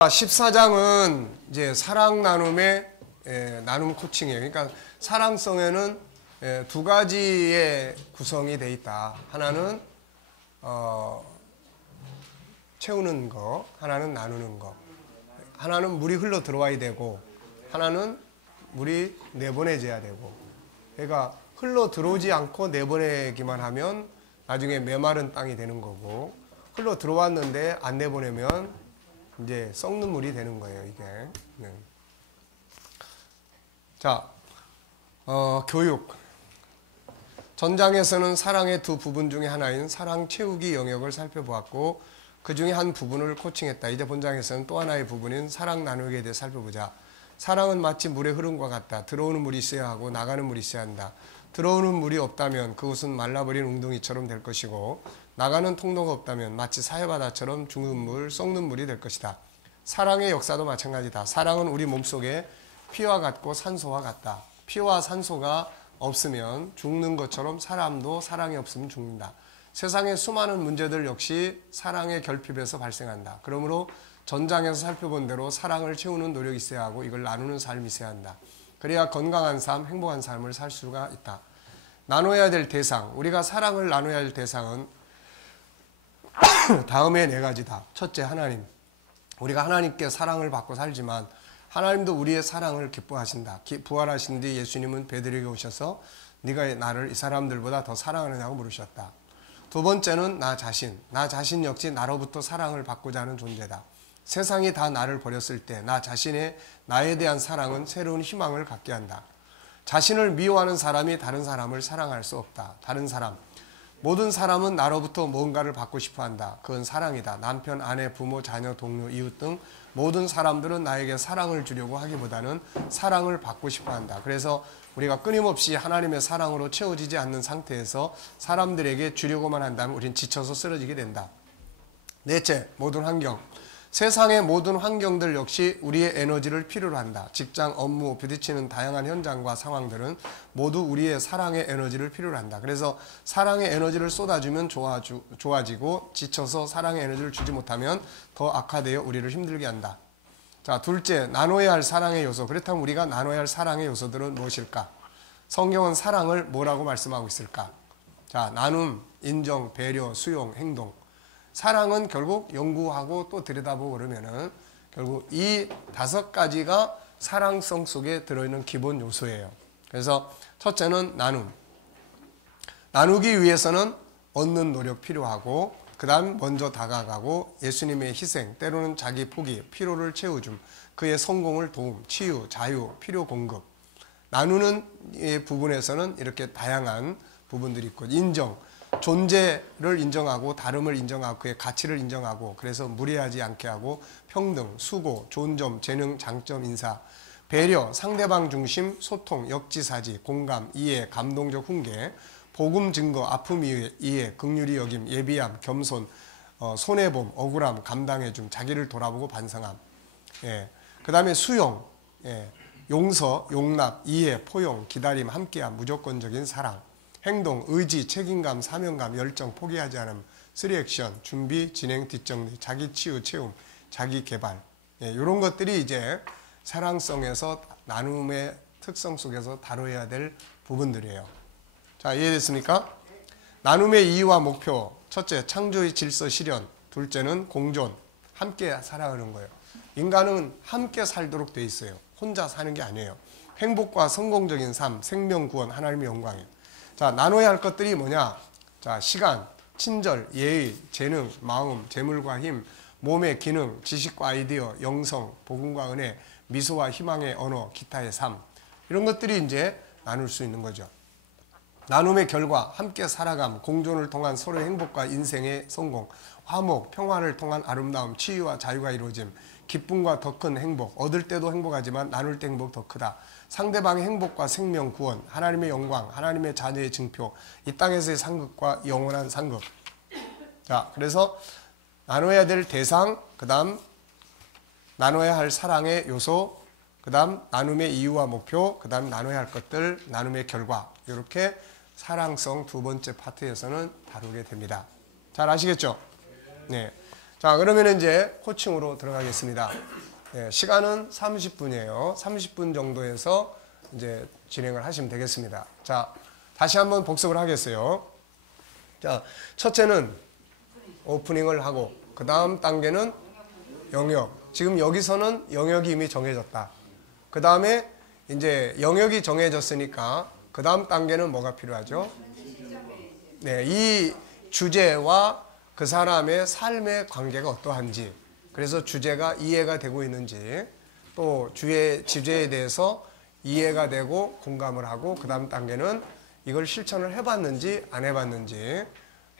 14장은 이제 사랑 나눔의 나눔 코칭이에요. 그러니까 사랑성에는 두 가지의 구성이 돼 있다. 하나는 채우는 거, 하나는 나누는 거. 하나는 물이 흘러 들어와야 되고, 하나는 물이 내보내져야 되고. 그러니까 흘러 들어오지 않고 내보내기만 하면 나중에 메마른 땅이 되는 거고, 흘러 들어왔는데 안 내보내면 이제 썩는 물이 되는 거예요, 이게. 네. 자, 교육. 전장에서는 사랑의 두 부분 중에 하나인 사랑 채우기 영역을 살펴보았고, 그 중에 한 부분을 코칭했다. 이제 본장에서는 또 하나의 부분인 사랑 나누기에 대해 살펴보자. 사랑은 마치 물의 흐름과 같다. 들어오는 물이 있어야 하고 나가는 물이 있어야 한다. 들어오는 물이 없다면 그것은 말라버린 웅덩이처럼 될 것이고, 나가는 통로가 없다면 마치 사해바다처럼 죽는 물, 썩는 물이 될 것이다. 사랑의 역사도 마찬가지다. 사랑은 우리 몸속에 피와 같고 산소와 같다. 피와 산소가 없으면 죽는 것처럼 사람도 사랑이 없으면 죽는다. 세상의 수많은 문제들 역시 사랑의 결핍에서 발생한다. 그러므로 전장에서 살펴본 대로 사랑을 채우는 노력이 있어야 하고 이걸 나누는 삶이 있어야 한다. 그래야 건강한 삶, 행복한 삶을 살 수가 있다. 나눠야 될 대상, 우리가 사랑을 나눠야 할 대상은 다음에 네 가지다. 첫째, 하나님. 우리가 하나님께 사랑을 받고 살지만 하나님도 우리의 사랑을 기뻐하신다. 부활하신 뒤 예수님은 베드로에게 오셔서 네가 나를 이 사람들보다 더 사랑하느냐고 물으셨다. 두 번째는 나 자신. 나 자신 역시 나로부터 사랑을 받고자 하는 존재다. 세상이 다 나를 버렸을 때 나 자신의 나에 대한 사랑은 새로운 희망을 갖게 한다. 자신을 미워하는 사람이 다른 사람을 사랑할 수 없다. 다른 사람. 모든 사람은 나로부터 뭔가를 받고 싶어 한다. 그건 사랑이다. 남편, 아내, 부모, 자녀, 동료, 이웃 등 모든 사람들은 나에게 사랑을 주려고 하기보다는 사랑을 받고 싶어 한다. 그래서 우리가 끊임없이 하나님의 사랑으로 채워지지 않는 상태에서 사람들에게 주려고만 한다면 우린 지쳐서 쓰러지게 된다. 넷째, 모든 환경. 세상의 모든 환경들 역시 우리의 에너지를 필요로 한다. 직장, 업무, 부딪히는 다양한 현장과 상황들은 모두 우리의 사랑의 에너지를 필요로 한다. 그래서 사랑의 에너지를 쏟아주면 좋아지고 지쳐서 사랑의 에너지를 주지 못하면 더 악화되어 우리를 힘들게 한다. 자, 둘째, 나눠야 할 사랑의 요소. 그렇다면 우리가 나눠야 할 사랑의 요소들은 무엇일까? 성경은 사랑을 뭐라고 말씀하고 있을까? 자, 나눔, 인정, 배려, 수용, 행동. 사랑은 결국 연구하고 또 들여다보고 그러면은 결국 이 다섯 가지가 사랑성 속에 들어있는 기본 요소예요. 그래서 첫째는 나눔. 나누기 위해서는 얻는 노력 필요하고, 그 다음 먼저 다가가고 예수님의 희생, 때로는 자기 포기, 필요를 채워줌, 그의 성공을 도움, 치유, 자유, 필요 공급. 나누는 부분에서는 이렇게 다양한 부분들이 있고, 인정. 존재를 인정하고 다름을 인정하고 그의 가치를 인정하고 그래서 무례하지 않게 하고 평등, 수고, 좋은 점, 재능, 장점, 인사, 배려, 상대방 중심, 소통, 역지사지, 공감, 이해, 감동적 훈계, 복음 증거, 아픔 이해, 긍휼히 여김, 예비함, 겸손, 손해봄, 억울함, 감당해줌, 자기를 돌아보고 반성함. 예. 그 다음에 수용, 예. 용서, 용납, 이해, 포용, 기다림, 함께함, 무조건적인 사랑. 행동, 의지, 책임감, 사명감, 열정, 포기하지 않음, 3액션, 준비, 진행, 뒷정리, 자기 치유, 채움, 자기 개발. 예, 이런 것들이 이제 사랑성에서 나눔의 특성 속에서 다뤄야 될 부분들이에요. 자, 이해됐습니까? 나눔의 이유와 목표. 첫째, 창조의 질서 실현. 둘째는 공존. 함께 살아가는 거예요. 인간은 함께 살도록 돼 있어요. 혼자 사는 게 아니에요. 행복과 성공적인 삶, 생명 구원, 하나님의 영광이에요. 자, 나눠야 할 것들이 뭐냐? 자, 시간, 친절, 예의, 재능, 마음, 재물과 힘, 몸의 기능, 지식과 아이디어, 영성, 복음과 은혜, 미소와 희망의 언어, 기타의 삶. 이런 것들이 이제 나눌 수 있는 거죠. 나눔의 결과, 함께 살아감, 공존을 통한 서로의 행복과 인생의 성공, 화목, 평화를 통한 아름다움, 치유와 자유가 이루어짐, 기쁨과 더 큰 행복, 얻을 때도 행복하지만 나눌 때 행복 더 크다. 상대방의 행복과 생명 구원, 하나님의 영광, 하나님의 자녀의 증표, 이 땅에서의 상급과 영원한 상급. 자, 그래서 나눠야 될 대상, 그 다음 나눠야 할 사랑의 요소, 그 다음 나눔의 이유와 목표, 그 다음 나눠야 할 것들, 나눔의 결과. 이렇게 사랑성 두 번째 파트에서는 다루게 됩니다. 잘 아시겠죠? 네. 자, 그러면 이제 코칭으로 들어가겠습니다. 네, 시간은 30분이에요. 30분 정도에서 이제 진행을 하시면 되겠습니다. 자, 다시 한번 복습을 하겠어요. 자, 첫째는 오프닝을 하고, 그 다음 단계는 영역. 지금 여기서는 영역이 이미 정해졌다. 그 다음에 이제 영역이 정해졌으니까 그 다음 단계는 뭐가 필요하죠? 네, 이 주제와 그 사람의 삶의 관계가 어떠한지, 그래서 주제가 이해가 되고 있는지, 또 주제에 대해서 이해가 되고 공감을 하고, 그 다음 단계는 이걸 실천을 해봤는지 안 해봤는지,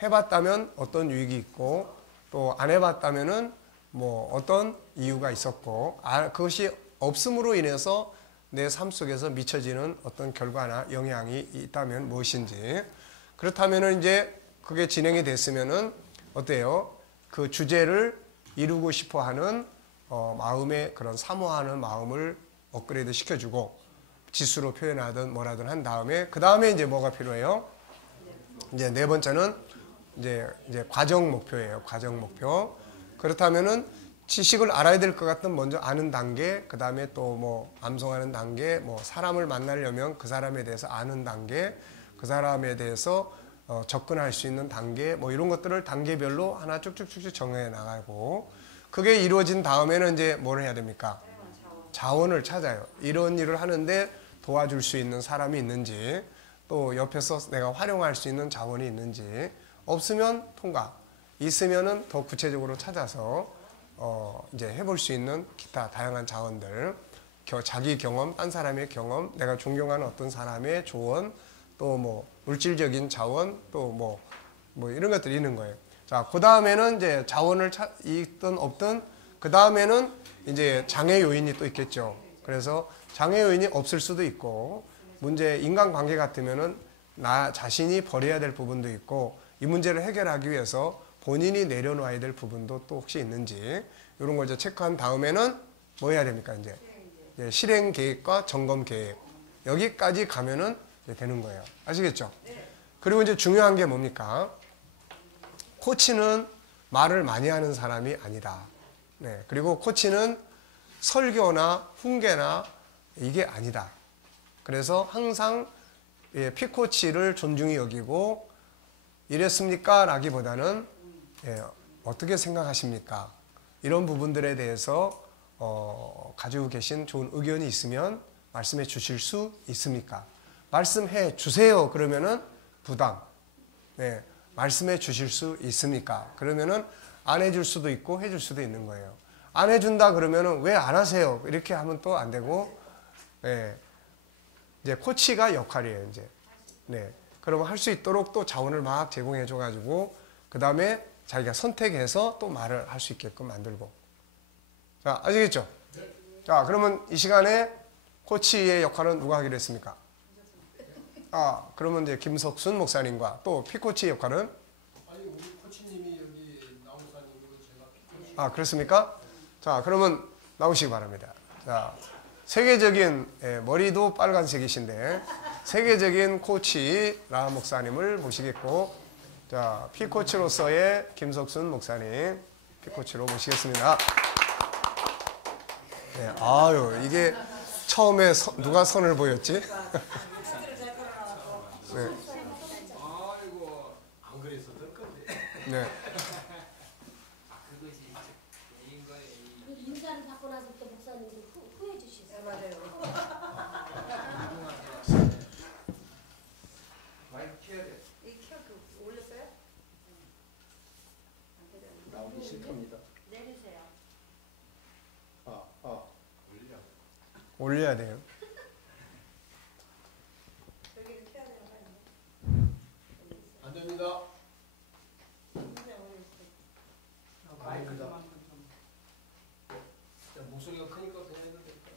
해봤다면 어떤 유익이 있고, 또 안 해봤다면은 뭐 어떤 이유가 있었고, 그것이 없음으로 인해서 내 삶 속에서 미쳐지는 어떤 결과나 영향이 있다면 무엇인지. 그렇다면은 이제 그게 진행이 됐으면은 어때요? 그 주제를 이루고 싶어 하는 마음의 그런 사모하는 마음을 업그레이드 시켜주고, 지수로 표현하든 뭐라든 한 다음에, 그 다음에 이제 뭐가 필요해요? 이제 네 번째는 이제 과정 목표예요. 과정 목표. 그렇다면은 지식을 알아야 될 것 같은 먼저 아는 단계, 그 다음에 또 뭐 암송하는 단계, 뭐 사람을 만나려면 그 사람에 대해서 아는 단계, 그 사람에 대해서 접근할 수 있는 단계, 뭐 이런 것들을 단계별로 하나 쭉쭉쭉쭉 정해 나가고, 그게 이루어진 다음에는 이제 뭘 해야 됩니까? 자원을 찾아요. 이런 일을 하는데 도와줄 수 있는 사람이 있는지, 또 옆에서 내가 활용할 수 있는 자원이 있는지, 없으면 통과, 있으면은 더 구체적으로 찾아서 이제 해볼 수 있는 기타 다양한 자원들, 자기 경험, 딴 사람의 경험, 내가 존경하는 어떤 사람의 조언, 또 뭐 물질적인 자원, 또 뭐 이런 것들이 있는 거예요. 자, 그 다음에는 이제 자원을 있든 없든, 그 다음에는 이제 장애 요인이 또 있겠죠. 그래서 장애 요인이 없을 수도 있고, 문제 인간관계 같으면은 나 자신이 버려야 될 부분도 있고, 이 문제를 해결하기 위해서 본인이 내려놓아야 될 부분도 또 혹시 있는지, 이런 걸 이제 체크한 다음에는 뭐 해야 됩니까? 이제 실행 계획과 점검 계획, 여기까지 가면은 이제 되는 거예요. 아시겠죠? 그리고 이제 중요한 게 뭡니까? 코치는 말을 많이 하는 사람이 아니다. 네. 그리고 코치는 설교나 훈계나 이게 아니다. 그래서 항상 피코치를 존중히 여기고, 이랬습니까? 라기보다는 어떻게 생각하십니까? 이런 부분들에 대해서 가지고 계신 좋은 의견이 있으면 말씀해 주실 수 있습니까? 말씀해 주세요. 그러면은 부담. 네, 말씀해 주실 수 있습니까? 그러면은 안 해줄 수도 있고 해줄 수도 있는 거예요. 안 해준다 그러면은 왜 안 하세요? 이렇게 하면 또 안 되고, 네, 이제 코치가 역할이에요. 이제 네, 그러면 할 수 있도록 또 자원을 막 제공해 줘가지고, 그 다음에 자기가 선택해서 또 말을 할 수 있게끔 만들고. 자, 아시겠죠? 자, 그러면 이 시간에 코치의 역할은 누가 하기로 했습니까? 그러면 이제 김석순 목사님과, 또 피코치 역할은? 아니, 우리 코치님이 여기 나무사님이고 제가 피코치. 그렇습니까? 자, 그러면 나오시기 바랍니다. 자, 세계적인, 머리도 빨간색이신데 세계적인 코치 라 목사님을 모시겠고, 자, 피코치로서의 김석순 목사님 피코치로 모시겠습니다. 네, 아유, 이게 처음에 누가 선을 보였지? 네. 아이고, 안 그래서 될 건데. 네. 그것이 개인 거예요. 인사를 받고 나서 또 목사님이 후회 주시어요. 맞아요. 마이크 켜야 돼. 올렸어요? 나오기 싫답니다. 내리세요. 올려야 돼요. 여기를 켜야 되는 거 아니에요? 안 됩니다. 마이크 좀 목소리가 크니까 그냥 해도 될까?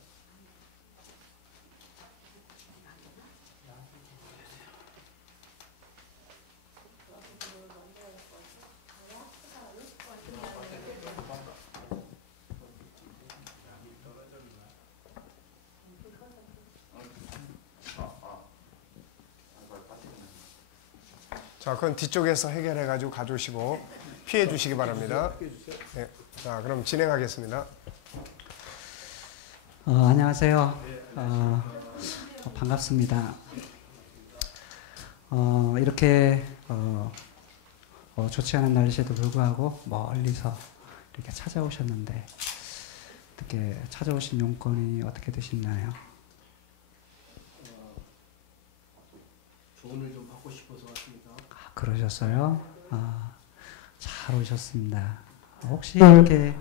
자, 그건 뒤쪽에서 해결해가지고 가져오시고, 피해 주시기 바랍니다. 네. 자, 그럼 진행하겠습니다. 안녕하세요. 반갑습니다. 이렇게 좋지 않은 날씨에도 불구하고 멀리서 이렇게 찾아오셨는데 어떻게 찾아오신 용건이 어떻게 되셨나요? 조언을 좀 받고 싶어서 왔습니다. 그러셨어요? 잘 오셨습니다. 혹시 이렇게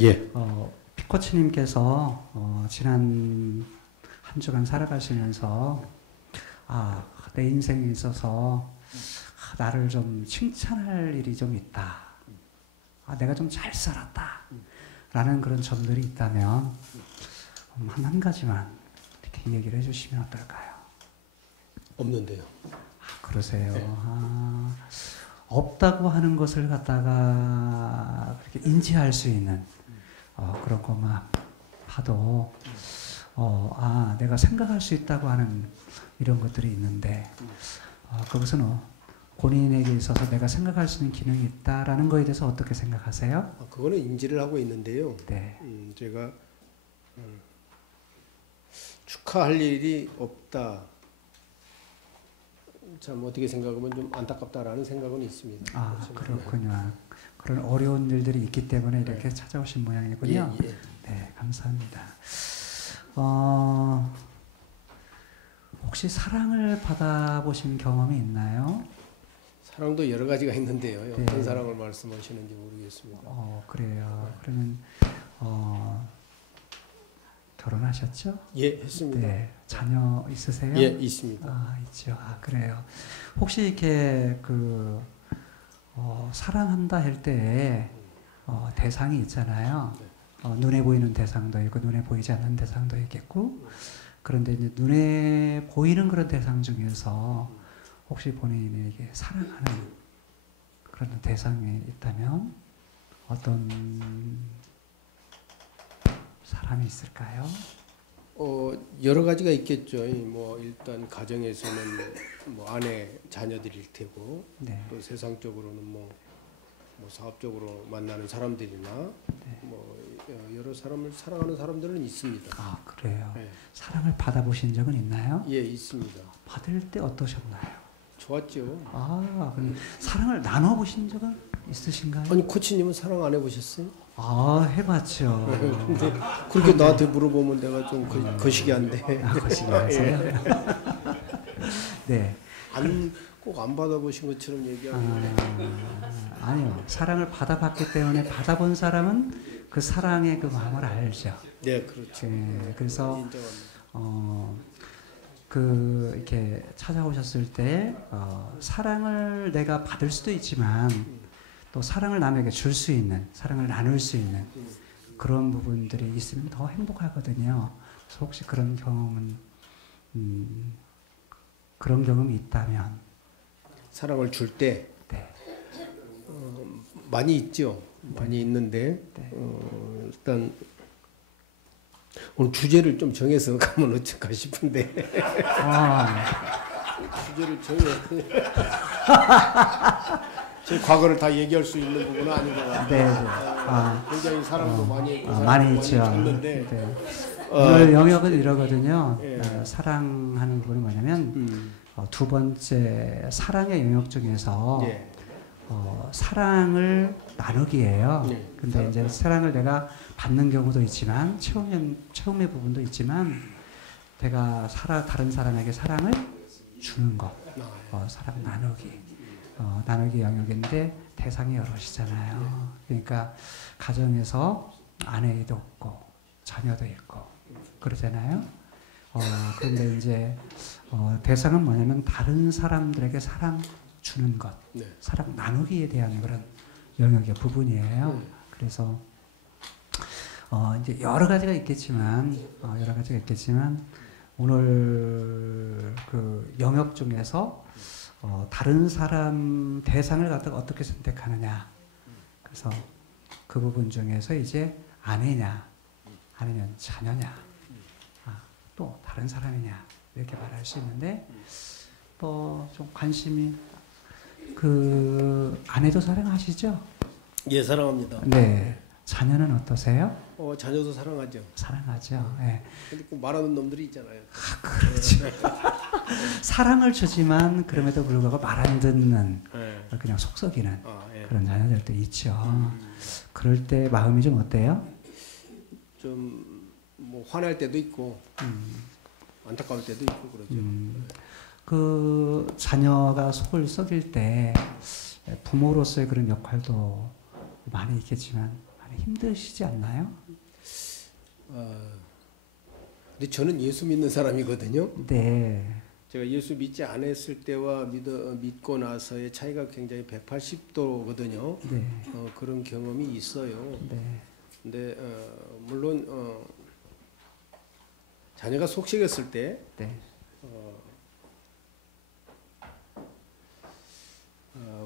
예. 피코치님께서 지난 한 주간 살아가시면서 내 인생에 있어서 나를 좀 칭찬할 일이 좀 있다. 내가 좀 잘 살았다. 라는 그런 점들이 있다면 한 가지만 이렇게 얘기를 해주시면 어떨까요? 없는데요. 그러세요. 없다고 하는 것을 갖다가 그렇게 인지할 수 있는 그런 것만 봐도 내가 생각할 수 있다고 하는 이런 것들이 있는데 그것은 본인에게 있어서 내가 생각할 수 있는 기능이 있다라는 거에 대해서 어떻게 생각하세요? 그거는 인지를 하고 있는데요. 네. 제가 축하할 일이 없다. 참 어떻게 생각하면 좀 안타깝다라는 생각은 있습니다. 그렇군요. 그런 어려운 일들이 있기 때문에 이렇게 찾아오신 모양이군요. 예. 네, 감사합니다. 혹시 사랑을 받아보신 경험이 있나요? 사랑도 여러 가지가 있는데요. 네. 어떤 사랑을 말씀하시는지 모르겠습니다. 그래요. 그러면 결혼하셨죠? 예, 했습니다. 네. 자녀 있으세요? 예, 있습니다. 있죠. 그래요. 혹시 이렇게 사랑한다 할 때에 대상이 있잖아요. 눈에 보이는 대상도 있고 눈에 보이지 않는 대상도 있겠고 그런데 이제 눈에 보이는 그런 대상 중에서 혹시 본인에게 사랑하는 그런 대상이 있다면 어떤 사람이 있을까요? 여러 가지가 있겠죠. 뭐 일단 가정에서는 뭐 아내, 자녀들일 테고 네. 또 세상적으로는 뭐 사업적으로 만나는 사람들이나 뭐 여러 사람을 사랑하는 사람들은 있습니다. 그래요. 네. 사랑을 받아보신 적은 있나요? 예, 있습니다. 받을 때 어떠셨나요? 좋았죠. 그럼 사랑을 나눠보신 적은 있으신가요? 아니 코치님은 사랑 안 해보셨어요? 해봤죠. 근데 그렇게 나한테 물어보면 내가 좀 거시기 한데. 거시기 하세요? 네. 꼭 안 받아보신 것처럼 얘기하는데. 아니요. 사랑을 받아봤기 때문에 받아본 사람은 그 사랑의 그 마음을 알죠. 네, 그렇죠. 그래서 인정합니다. 이렇게 찾아오셨을 때 사랑을 내가 받을 수도 있지만 또 사랑을 남에게 줄 수 있는, 사랑을 나눌 수 있는 그런 부분들이 있으면 더 행복하거든요. 그래서 혹시 그런 경험은 그런 경험이 있다면 사랑을 줄 때 네. 많이 있죠. 많이 있는데 일단 오늘 주제를 좀 정해서 가면 어쩔까 싶은데 주제를 제 과거를 다 얘기할 수 있는 부분은 아닌 것 같아요. 굉장히 사랑도 많이 했고 많이 있죠. 줬는데 오늘 영역은 이러거든요. 사랑하는 부분이 뭐냐면 두 번째 사랑의 영역 중에서 사랑을 나누기예요. 근데 이제 사랑을 내가 받는 경우도 있지만 처음의 부분도 있지만 내가 다른 사람에게 사랑을 주는 것, 사랑 나누기 영역인데 대상이 여럿이잖아요. 그러니까 가정에서 아내도 있고 자녀도 있고 그러잖아요. 그런데 이제 대상은 뭐냐면 다른 사람들에게 사랑 주는 것, 사랑 나누기에 대한 그런 영역의 부분이에요. 그래서 이제 여러 가지가 있겠지만 오늘 그 영역 중에서 다른 사람 대상을 갖다가 어떻게 선택하느냐. 그래서 그 부분 중에서 이제 아내냐, 아니면 자녀냐, 또 다른 사람이냐 이렇게 말할 수 있는데 뭐 좀 관심이 그 아내도 사랑하시죠? 예, 사랑합니다. 네. 자녀는 어떠세요? 자녀도 사랑하죠. 사랑하죠. 예. 근데 꼭 말하는 놈들이 있잖아요. 사랑을 주지만 그럼에도 불구하고 말 안 듣는 예. 그냥 속썩이는 예. 그런 자녀들도 있죠. 그럴 때 마음이 좀 어때요? 좀 뭐 화날 때도 있고 안타까울 때도 있고 그러죠. 그 자녀가 속을 썩일 때 부모로서의 그런 역할도 많이 있겠지만 많이 힘드시지 않나요? 근데 저는 예수 믿는 사람이거든요. 네. 제가 예수 믿지 않았을 때와 믿고 나서의 차이가 굉장히 180도거든요. 네. 그런 경험이 있어요. 네. 근데 물론 자녀가 속썩였을 때 네.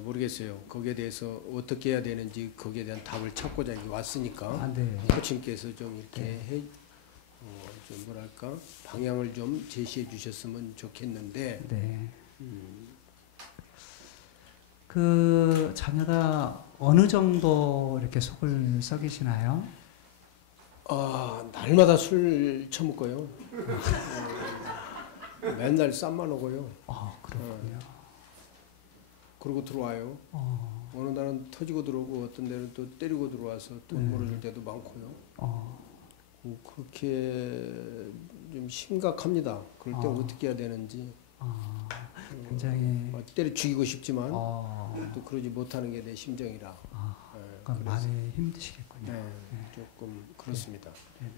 모르겠어요. 거기에 대해서 어떻게 해야 되는지 거기에 대한 답을 찾고자 여기 왔으니까 아, 네. 코치님께서 좀 이렇게 좀 뭐랄까 방향을 좀 제시해 주셨으면 좋겠는데. 네. 그 자녀가 어느 정도 이렇게 속을 썩이시나요? 날마다 술 처먹고요. 맨날 쌈만 오고요. 그렇군요. 그러고 들어와요. 어느 날은 터지고 들어오고 어떤 데는 또 때리고 들어와서 돈 물어줄 때도 많고요. 그렇게 좀 심각합니다. 그럴 때 어떻게 해야 되는지. 굉장히 때려 죽이고 싶지만 또 그러지 못하는 게 내 심정이라. 그건 많이 힘드시겠군요. 조금 그렇습니다. 네.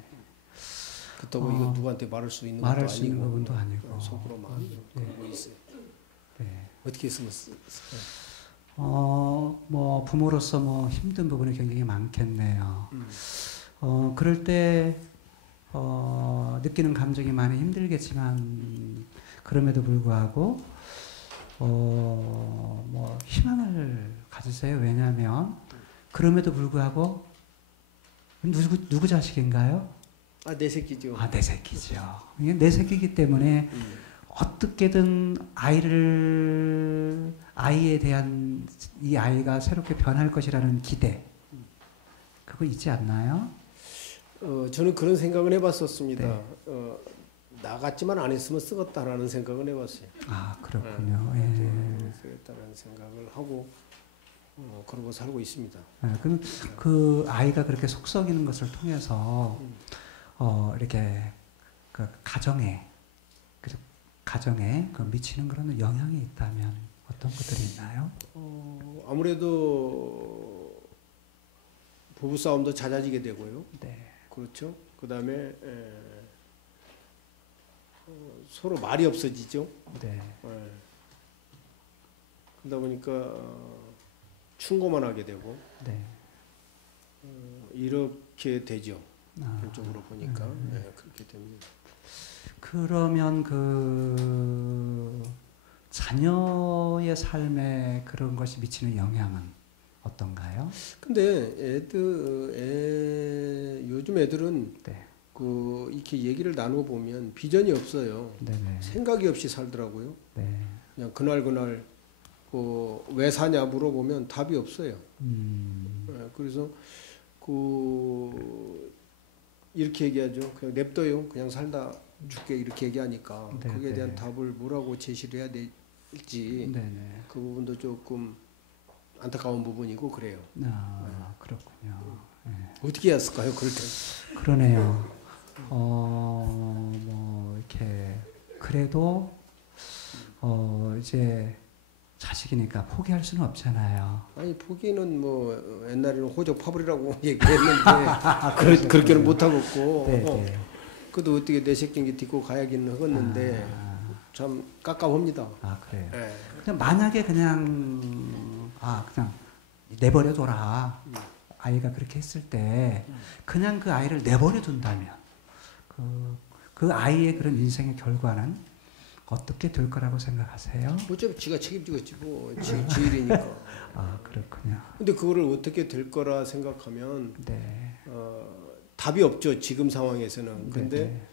그렇다고 이거 누구한테 말할 수 있는 말할 것도 수 있는 아니고 부분도 아니고. 속으로만 그러고 있어요. 네. 어떻게 했으면 뭐 부모로서 뭐 힘든 부분이 굉장히 많겠네요. 그럴 때 느끼는 감정이 많이 힘들겠지만 그럼에도 불구하고 뭐 희망을 가지세요. 왜냐하면 그럼에도 불구하고 누구 자식인가요? 내 새끼죠. 내 새끼죠. 이게 내 새끼이기 때문에 어떻게든 아이에 대한 이 아이가 새롭게 변할 것이라는 기대 그거 있지 않나요? 저는 그런 생각을 해봤었습니다. 네. 나 같지만 안 했으면 쓰겠다라는 생각을 해봤어요. 그렇군요. 쓰겠다라는 생각을 하고 그러고 살고 있습니다. 그럼 그 아이가 그렇게 속썩이는 것을 통해서 이렇게 그 가정에 그 미치는 그런 영향이 있다면 어떤 것들이 있나요? 아무래도 부부 싸움도 잦아지게 되고요. 네. 그렇죠. 그 다음에 서로 말이 없어지죠. 네. 그러다 보니까 충고만 하게 되고 네. 이렇게 되죠. 결정적으로 보니까 그렇게 됩니다. 그러면 그 자녀의 삶에 그런 것이 미치는 영향은 어떤가요? 근데 요즘 애들은 네. 이렇게 얘기를 나누어 보면 비전이 없어요. 네네. 생각이 없이 살더라고요. 네. 그냥 그날 왜 사냐 물어보면 답이 없어요. 그래서 이렇게 얘기하죠. 그냥 냅둬요. 그냥 살다 죽게 이렇게 얘기하니까 네, 거기에 대한 네. 답을 뭐라고 제시를 해야 될지 네네. 그 부분도 조금 안타까운 부분이고 그래요. 그렇군요. 네. 어떻게 해야 했을까요? 그럴 때. 그러네요. 뭐 이렇게 그래도 이제 자식이니까 포기할 수는 없잖아요. 아니 포기는 뭐 옛날에는 호적 파벌이라고 얘기했는데 그렇게는 못 하겠고. 네. 그래도 어떻게 내 새끼인 딛고 가야기는 하겠는데 참 깝깝합니다. 그래요. 네. 그냥 만약에 그냥 내버려둬라. 아이가 그렇게 했을 때 그냥 그 아이를 내버려 둔다면 그 아이의 그런 인생의 결과는 어떻게 될 거라고 생각하세요? 어차피 지가 책임지겠지 뭐. 지 일이니까. 그렇군요. 근데 그거를 어떻게 될 거라 생각하면 네. 답이 없죠. 지금 상황에서는. 근데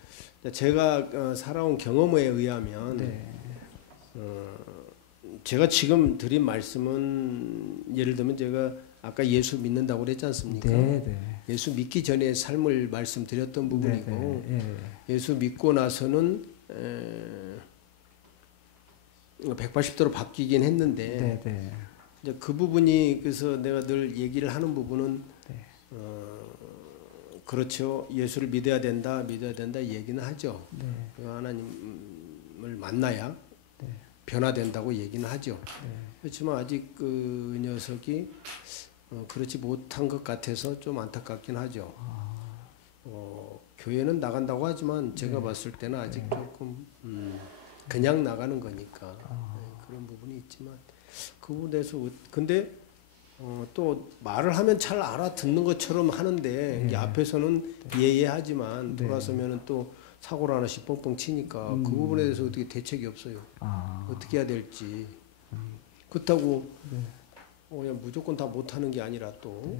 제가 살아온 경험에 의하면 네. 제가 지금 드린 말씀은 예를 들면 제가 아까 예수 믿는다고 그랬지 않습니까? 네, 네. 예수 믿기 전에 삶을 말씀드렸던 부분이고 네, 네. 예수 믿고 나서는 180도로 바뀌긴 했는데 네, 네. 이제 그 부분이 그래서 내가 늘 얘기를 하는 부분은 네. 그렇죠. 예수를 믿어야 된다 얘기는 하죠. 네. 하나님을 만나야 네. 변화된다고 얘기는 하죠. 네. 그렇지만 아직 그 녀석이 그렇지 못한 것 같아서 좀 안타깝긴 하죠. 교회는 나간다고 하지만 제가 봤을 때는 아직 조금 그냥 나가는 거니까 그런 부분이 있지만 그 부분에서 근데 또 말을 하면 잘 알아듣는 것처럼 하는데 이게 앞에서는 예예하지만 돌아서면은 또 사고를 하나씩 뻥뻥 치니까 그 부분에 대해서 어떻게 대책이 없어요. 어떻게 해야 될지. 그렇다고 그냥 무조건 다 못하는 게 아니라 또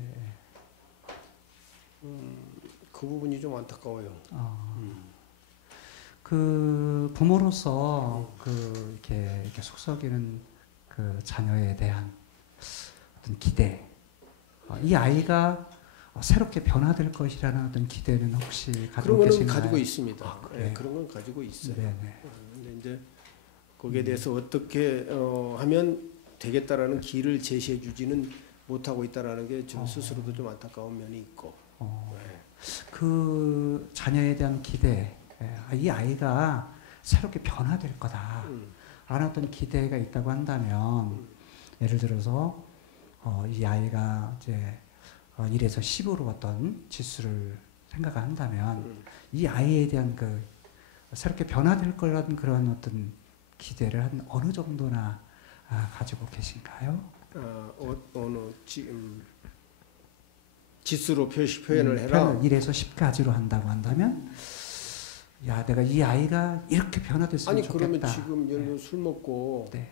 그 부분이 좀 안타까워요. 그 부모로서 그 이렇게 속썩이는 그 자녀에 대한 어떤 기대, 이 아이가 새롭게 변화될 것이라는 어떤 기대는 혹시 가지고 그런 거는 계신가요? 가지고 있습니다. 그래요? 그런 건 가지고 있어요. 네네. 근데 이제 거기에 대해서 어떻게 하면 되겠다라는 길을 제시해 주지는 못하고 있다라는 게 저 스스로도 좀 안타까운 면이 있고. 그 자녀에 대한 기대, 이 아이가 새롭게 변화될 거다 라는 어떤 기대가 있다고 한다면 예를 들어서 이 아이가 이제 1에서 10으로 어떤 지수를 생각한다면 이 아이에 대한 그 새롭게 변화될 거라는 그런 어떤 기대를 한 어느 정도나 가지고 계신가요? 어느 지수로 표현을 해라. 1에서 10까지로 한다고 한다면 야 내가 이 아이가 이렇게 변화됐으면 아니 좋겠다. 그러면 지금 예를 들어 술 먹고 네.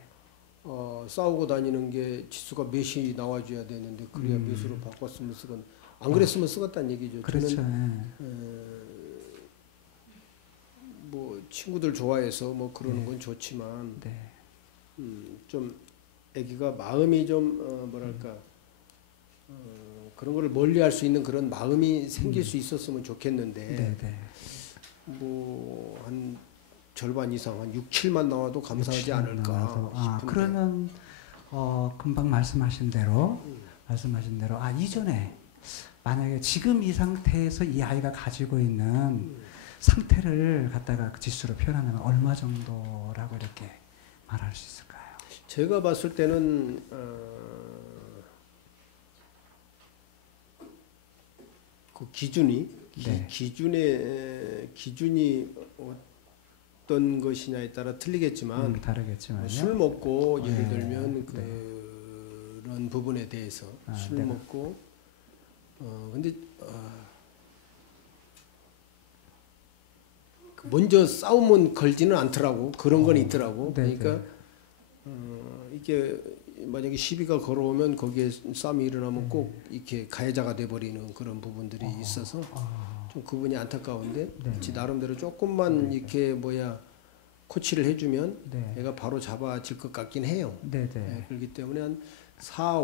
싸우고 다니는 게 지수가 몇이 나와줘야 되는데 그래야 몇으로 바꿨으면 쓰건 안 그랬으면 쓰겠다는 얘기죠. 그렇죠. 저는 뭐 친구들 좋아해서 뭐 그러는 건 좋지만 네. 좀 아기가 마음이 좀 뭐랄까 그런 거를 멀리할 수 있는 그런 마음이 생길 수 있었으면 좋겠는데 네, 네. 뭐 한 절반 이상 한 6, 7만 나와도 감사하지 않을까 싶은데. 그러면 금방 말씀하신 대로 이전에 만약에 지금 이 상태에서 이 아이가 가지고 있는 상태를 갖다가 그 지수로 표현하면 얼마 정도라고 이렇게 말할 수 있을까요? 제가 봤을 때는 그 기준이 네. 기준이 어떤 것이냐에 따라 틀리겠지만 다르겠지만요. 술 먹고 예를 네. 들면 네. 그런 부분에 대해서 술 네. 먹고 근데 먼저 싸움은 걸지는 않더라고. 그런 건 있더라고. 네, 그러니까 이게 만약에 시비가 걸어오면 거기에 싸움이 일어나면 꼭 이렇게 가해자가 돼버리는 그런 부분들이 있어서 좀 그분이 안타까운데 지 나름대로 조금만 이렇게 코치를 해주면 애가 바로 잡아질 것 같긴 해요. 네네. 그렇기 때문에 한 4,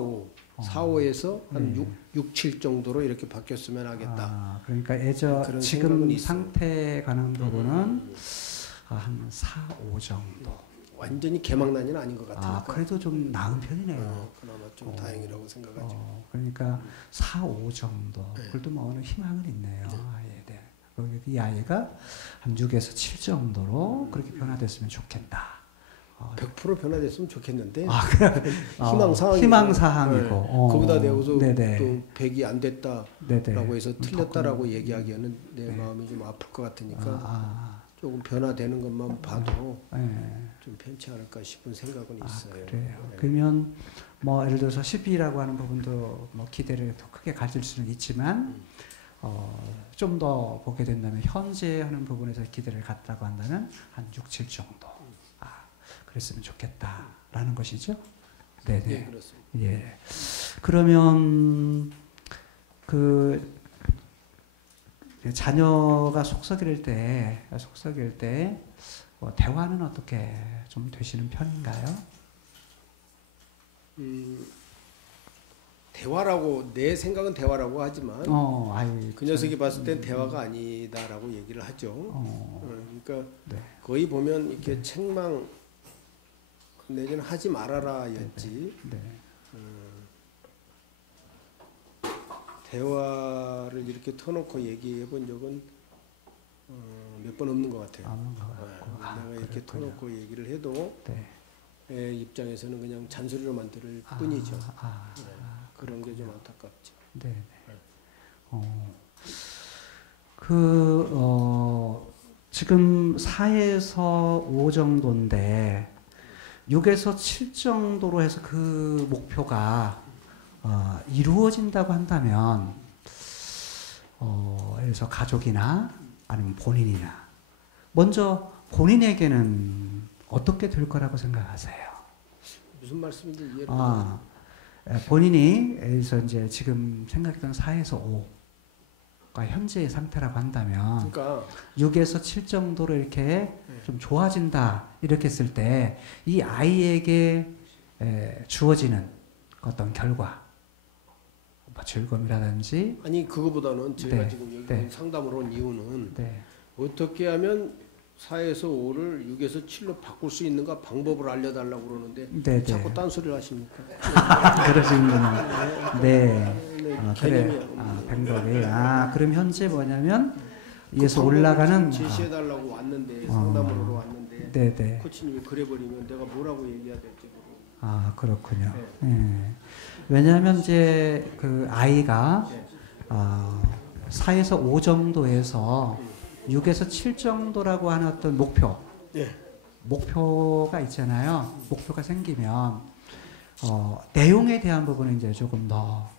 5에서 한 6, 7 정도로 이렇게 바뀌었으면 하겠다. 그러니까 그런 지금 생각은 있어요. 상태에 관한 부분은 한 4, 5 정도. 완전히 개망난이는 아닌 것 같으니까. 그래도 좀 나은 편이네요. 그나마 좀 다행이라고 생각하죠. 그러니까 4, 5 정도. 그래도 뭐 어느 희망은 있네요. 아이에 대해. 이 아이가 한 6에서 7 정도로 그렇게 변화됐으면 좋겠다. 100% 변화됐으면 좋겠는데 희망사항이고. 희망사항이고. 거기다 내어서 네네. 또 100이 안 됐다라고 네네. 해서 틀렸다라고 얘기하기에는 내 마음이 좀 아플 것 같으니까 조금 변화되는 것만 봐도 좀 편치 않을까 싶은 생각은 있어요. 그래요. 그러면 뭐 예를 들어서 10이라고 하는 부분도 뭐 기대를 더 크게 가질 수는 있지만 좀 더 보게 된다면 현재 하는 부분에서 기대를 갖다고 한다면 한 6, 7 정도. 그랬으면 좋겠다라는 것이죠. 네네. 네, 그렇습니다. 예. 그러면 자녀가 속썩일 때 대화는 어떻게 좀 되시는 편인가요? 대화라고 내 생각은 대화라고 하지만 아유, 그 녀석이 봤을 땐 대화가 아니다라고 얘기를 하죠. 그러니까 네. 거의 보면 이렇게 책망 내지는 하지 말아라였지. 네. 대화를 이렇게 터놓고 얘기해 본 적은 몇 번 없는 것 같아요. 없는 것 같고. 내가 이렇게 터놓고 얘기를 해도 네. 애 입장에서는 그냥 잔소리로만 들을 뿐이죠. 아, 그런 게 좀 안타깝죠. 네. 네. 네. 지금 4에서 5 정도인데 6에서 7 정도로 해서 그 목표가 이루어진다고 한다면 예를 들어서 가족이나 아니면 본인이나 먼저 본인에게는 어떻게 될 거라고 생각하세요? 무슨 말씀인지 이해를 본인이 예를 들어서 이제 지금 생각했던 4에서 5가 현재의 상태라고 한다면 그러니까 6에서 7 정도로 이렇게 좀 좋아진다 이렇게 했을 때 이 아이에게 주어지는 어떤 결과 뭐 즐거움이라든지 아니 그거보다는 제가 네, 지금 여기 네. 상담을 온 이유는 네. 어떻게 하면 4에서 5를 6에서 7로 바꿀 수 있는가 방법을 알려달라고 그러는데 네, 자꾸 네. 딴소리를 하십니까? 그러시군요. 네. 그래. 개념이 방법이. 그럼 현재 뭐냐면 그 위에서 방법을 올라가는 지금 제시해달라고 왔는데 상담으로 왔는데 네네. 코치님이 그래버리면 내가 뭐라고 얘기해야 될지 모르고. 그렇군요. 네. 예. 왜냐하면 이제 그 아이가 네. 4에서 5 정도에서 6에서 7 정도라고 하는 어떤 목표가 있잖아요. 목표가 생기면 내용에 대한 부분은 이제 조금 더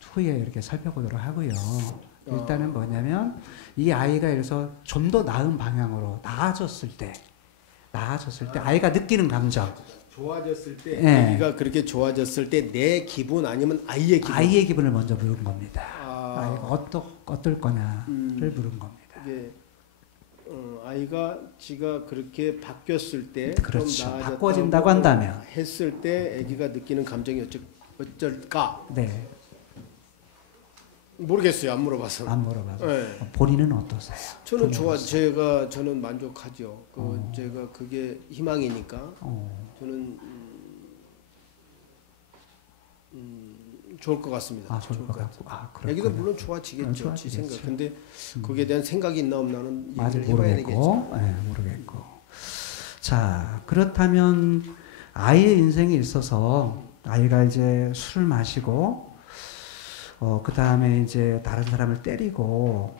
후에 이렇게 살펴보도록 하고요. 일단은 뭐냐면 이 아이가 그래서 좀 더 나은 방향으로 나아졌을 때 아이가 느끼는 감정, 좋아졌을 때 네. 아기가 그렇게 좋아졌을 때 내 기분 아니면 아이의 기분. 아이의 기분을 먼저 물은 겁니다. 아. 아이가 어떨 거냐를 물은 겁니다. 이게 아이가 지가 그렇게 바뀌었을 때 그렇죠. 좀 나아졌다고 바꿔진다고 한다면. 했을 때 아기가 느끼는 감정이 어쩔까? 네, 모르겠어요. 안 물어봐서. 안 물어봐서. 네. 본인은 어떠세요? 저는 저는 만족하죠. 제가 그게 희망이니까 저는 좋을 것 같습니다. 좋을 것 같고. 그렇군요. 애기도 물론 좋아지겠죠. 지 생각. 근데 거기에 대한 생각이 있나 없나는 아직 얘기를 해봐야 되겠죠. 모르겠고. 자, 그렇다면 아이의 인생에 있어서 아이가 이제 술을 마시고 그 다음에 이제 다른 사람을 때리고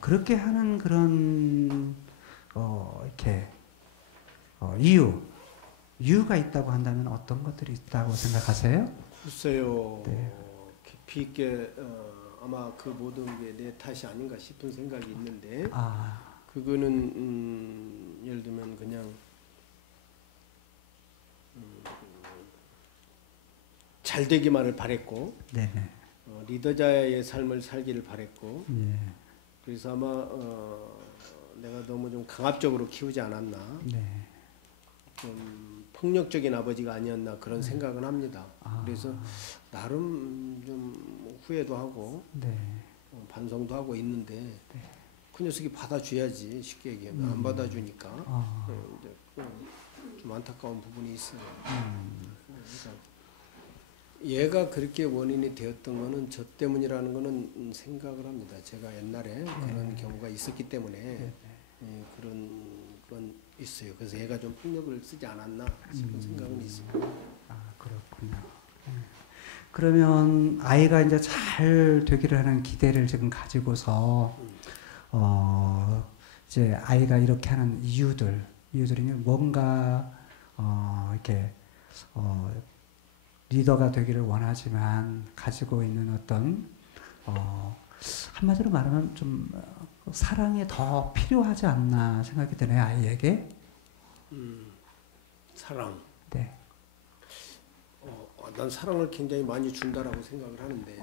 그렇게 하는 그런 이렇게 이유가 있다고 한다면 어떤 것들이 있다고 생각하세요? 글쎄요. 네. 깊이 있게 아마 그 모든 게 내 탓이 아닌가 싶은 생각이 있는데 그거는 예를 들면 그냥 잘 되기만을 바랬고 네네. 리더자의 삶을 살기를 바랬고 예. 그래서 아마 내가 너무 좀 강압적으로 키우지 않았나 네. 좀 폭력적인 아버지가 아니었나 그런 생각은 합니다. 그래서 나름 좀 후회도 하고 네. 반성도 하고 있는데 그 녀석이 받아줘야지 쉽게 얘기하면 안 받아주니까 이제 좀 안타까운 부분이 있어요. 그러니까 얘가 그렇게 원인이 되었던 거는 저 때문이라는 거는 생각을 합니다. 제가 옛날에 그런 경우가 있었기 때문에 그런 건 있어요. 그래서 얘가 좀 폭력을 쓰지 않았나 싶은 생각은 있습니다. 그렇군요. 그러면 아이가 이제 잘 되기를 하는 기대를 지금 가지고서 이제 아이가 이렇게 하는 이유들이 뭔가 이렇게 리더가 되기를 원하지만 가지고 있는 어떤 한마디로 말하면 좀 사랑이 더 필요하지 않나 생각이 드네요, 아이에게. 사랑. 네. 난 사랑을 굉장히 많이 준다라고 생각을 하는데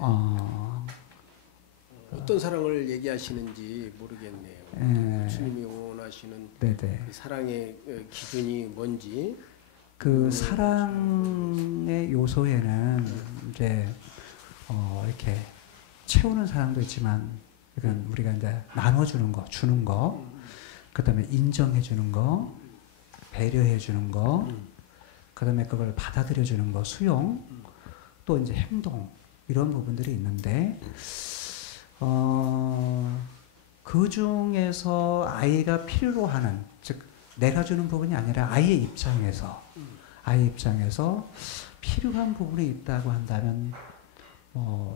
어떤 사랑을 얘기하시는지 모르겠네요. 예. 주님이 원하시는 네네. 그 사랑의 기준이 뭔지. 그 사랑의 요소에는 이제 이렇게 채우는 사랑도 있지만, 그러니까 우리가 이제 나눠주는 거, 주는 거, 그다음에 인정해주는 거, 배려해주는 거, 그다음에 그걸 받아들여주는 거, 수용, 또 이제 행동 이런 부분들이 있는데, 그 중에서 아이가 필요로 하는, 즉 내가 주는 부분이 아니라 아이의 입장에서 필요한 부분이 있다고 한다면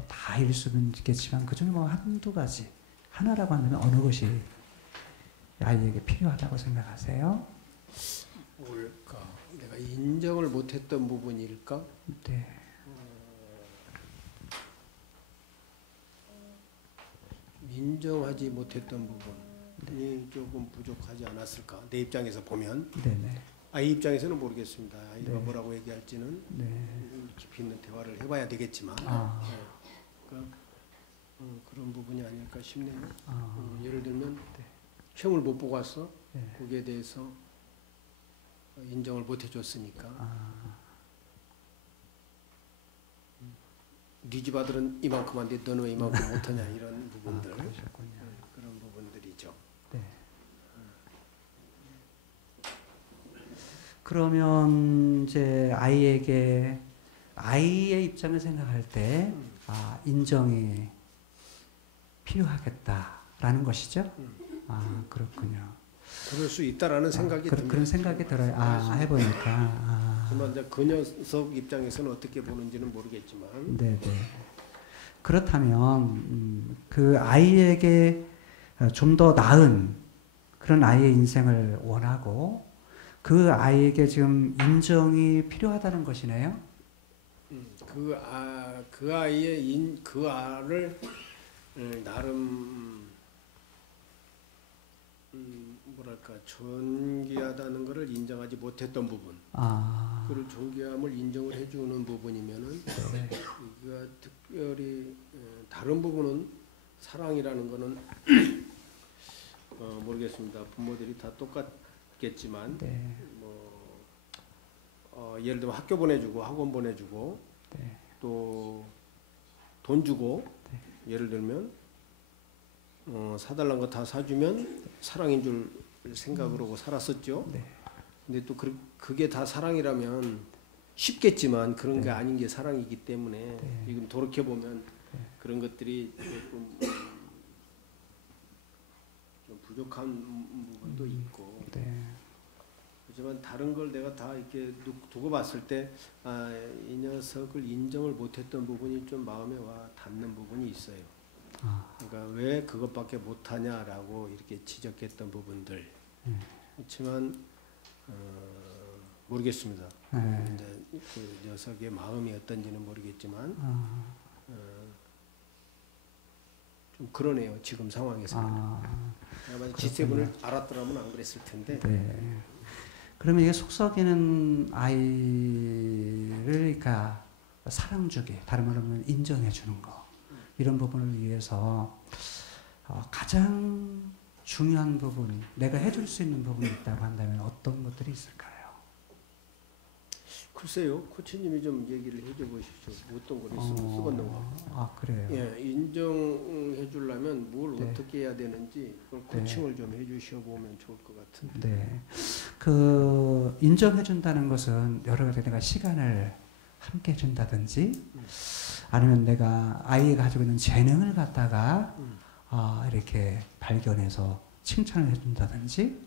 다일 수는 있겠지만 그 중에 한두 가지 하나라고 한다면 어느 것이 아이에게 필요하다고 생각하세요? 뭘까? 내가 인정을 못했던 부분일까? 네. 인정하지 못했던 부분이 조금 부족하지 않았을까? 내 입장에서 보면. 네네. 아이 입장에서는 모르겠습니다. 아이가 네. 뭐라고 얘기할지는 네. 깊이 있는 대화를 해봐야 되겠지만 아. 그러니까 그런 부분이 아닐까 싶네요. 아. 예를 들면 시험을 못 보고 왔어. 네. 거기에 대해서 인정을 못 해줬으니까 네 집 아들은 이만큼 한데 너는 왜 이만큼 못하냐 이런 부분들. 그러셨군요. 그런 부분들이죠. 네. 그러면 이제 아이의 입장을 생각할 때 인정이 필요하겠다라는 것이죠. 그렇군요. 그럴 수 있다라는 생각이 듭니다. 그런 생각이 들어요. 해보니까. 하지만 이제 그 녀석 입장에서는 어떻게 보는지는 모르겠지만. 네네. 그렇다면 그 아이에게 좀 더 나은 그런 아이의 인생을 원하고 그 아이에게 지금 인정이 필요하다는 것이네요. 그 아이의 그 아를 나름 뭐랄까 존귀하다는 것을 인정하지 못했던 부분. 그를 존귀함을 인정을 해주는 부분이면은 이가 특별히 다른 부분은 사랑이라는 거는 모르겠습니다. 부모들이 다 똑같겠지만 네. 예를 들면 학교 보내주고 학원 보내주고 네. 또 돈 주고 예를 들면 사달라는 거 다 사주면 사랑인 줄 생각을 하고 살았었죠. 네. 근데 또 그게 다 사랑이라면 쉽겠지만 그런 게 아닌 게 사랑이기 때문에 지금 돌이켜 보면 그런 것들이 조금 좀 부족한 부분도 있고. 하지만 다른 걸 내가 다 이렇게 두고 봤을 때 이 녀석을 인정을 못했던 부분이 좀 마음에 와 닿는 부분이 있어요. 그러니까 왜 그것밖에 못하냐라고 이렇게 지적했던 부분들. 그렇지만 모르겠습니다. 이제 그 녀석의 마음이 어떤지는 모르겠지만 좀 그러네요. 지금 상황에서는. 아마 G7을 알았더라면 안 그랬을 텐데. 네. 그러면 이게 속썩이는 아이를 그러니까 사랑 주기, 다른 말로 하면 인정해 주는 거, 이런 부분을 위해서 가장 중요한 부분, 내가 해줄 수 있는 부분이 있다고 한다면 어떤 것들이 있을까요? 글쎄요, 코치님이 좀 얘기를 해줘 보십시오. 어떤 걸 쓰겠는 거. 그래요? 예, 인정해 주려면 뭘 네. 어떻게 해야 되는지 그걸 코칭을 좀 해주셔 보면 좋을 것 같은데. 네. 그 인정해 준다는 것은 여러 가지 내가 시간을 함께 준다든지 아니면 내가 아이가 가지고 있는 재능을 갖다가 이렇게 발견해서 칭찬을 해준다든지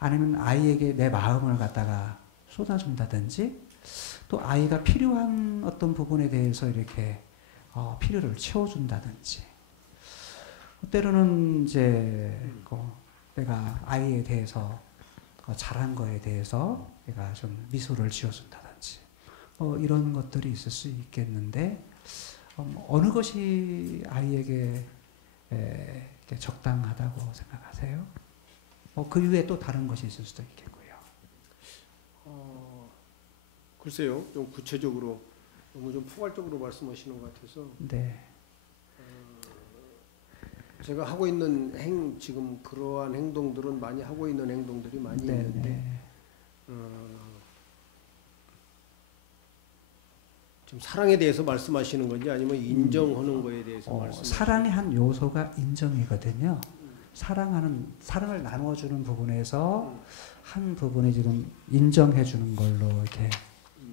아니면 아이에게 내 마음을 갖다가 쏟아준다든지 또 아이가 필요한 어떤 부분에 대해서 이렇게 필요를 채워준다든지 때로는 이제 내가 아이에 대해서 잘한 거에 대해서 내가 좀 미소를 지어준다든지 이런 것들이 있을 수 있겠는데 어느 것이 아이에게 적당하다고 생각하세요? 그 이외에 또 다른 것이 있을 수도 있겠고요. 글쎄요, 좀 구체적으로 너무 좀 포괄적으로 말씀하시는 것 같아서. 네. 제가 하고 있는 지금 그러한 행동들은 많이 하고 있는 행동들이 많이 네, 있는데 네. 좀 사랑에 대해서 말씀하시는 건지 아니면 인정하는 거에 대해서 말씀하시는 사랑의 한 요소가 인정이거든요. 사랑을 나눠주는 부분에서 한 부분에 지금 인정해주는 걸로 이렇게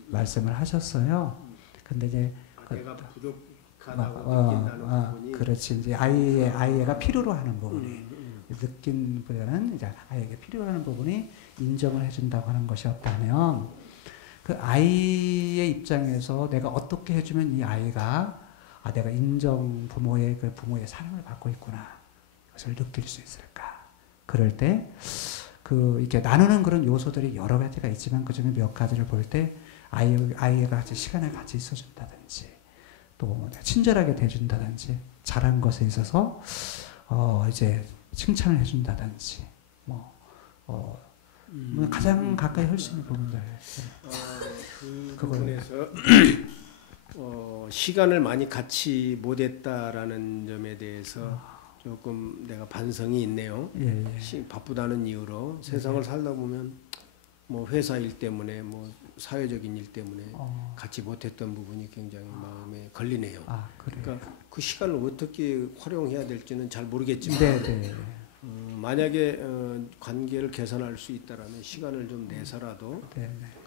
말씀을 하셨어요. 근데 이제 내가 부족하다고 느낀다는 부분이 그렇지. 이제 아이가 필요로 하는 부분이 느낀보다는 이제 아이에게 필요로 하는 부분이 인정을 해준다고 하는 것이었다면 그 아이의 입장에서 내가 어떻게 해주면 이 아이가 내가 부모의 사랑을 받고 있구나. 그것을 느낄 수 있을까? 그럴 때, 이렇게 나누는 그런 요소들이 여러 가지가 있지만 그 중에 몇 가지를 볼 때 아이가 같이 시간을 같이 있어준다든지 또 친절하게 대준다든지 잘한 것에 있어서 이제 칭찬을 해준다든지 가장 가까이 할 수 있는 부분들. 그 부분에서 시간을 많이 같이 못했다라는 점에 대해서 조금 내가 반성이 있네요. 예. 바쁘다는 이유로 세상을 살다 보면 뭐 회사 일 때문에 뭐 사회적인 일 때문에 같이 못했던 부분이 굉장히 마음에 걸리네요. 그러니까 그 시간을 어떻게 활용해야 될지는 잘 모르겠지만 네. 만약에 관계를 개선할 수 있다라면 시간을 좀 내서라도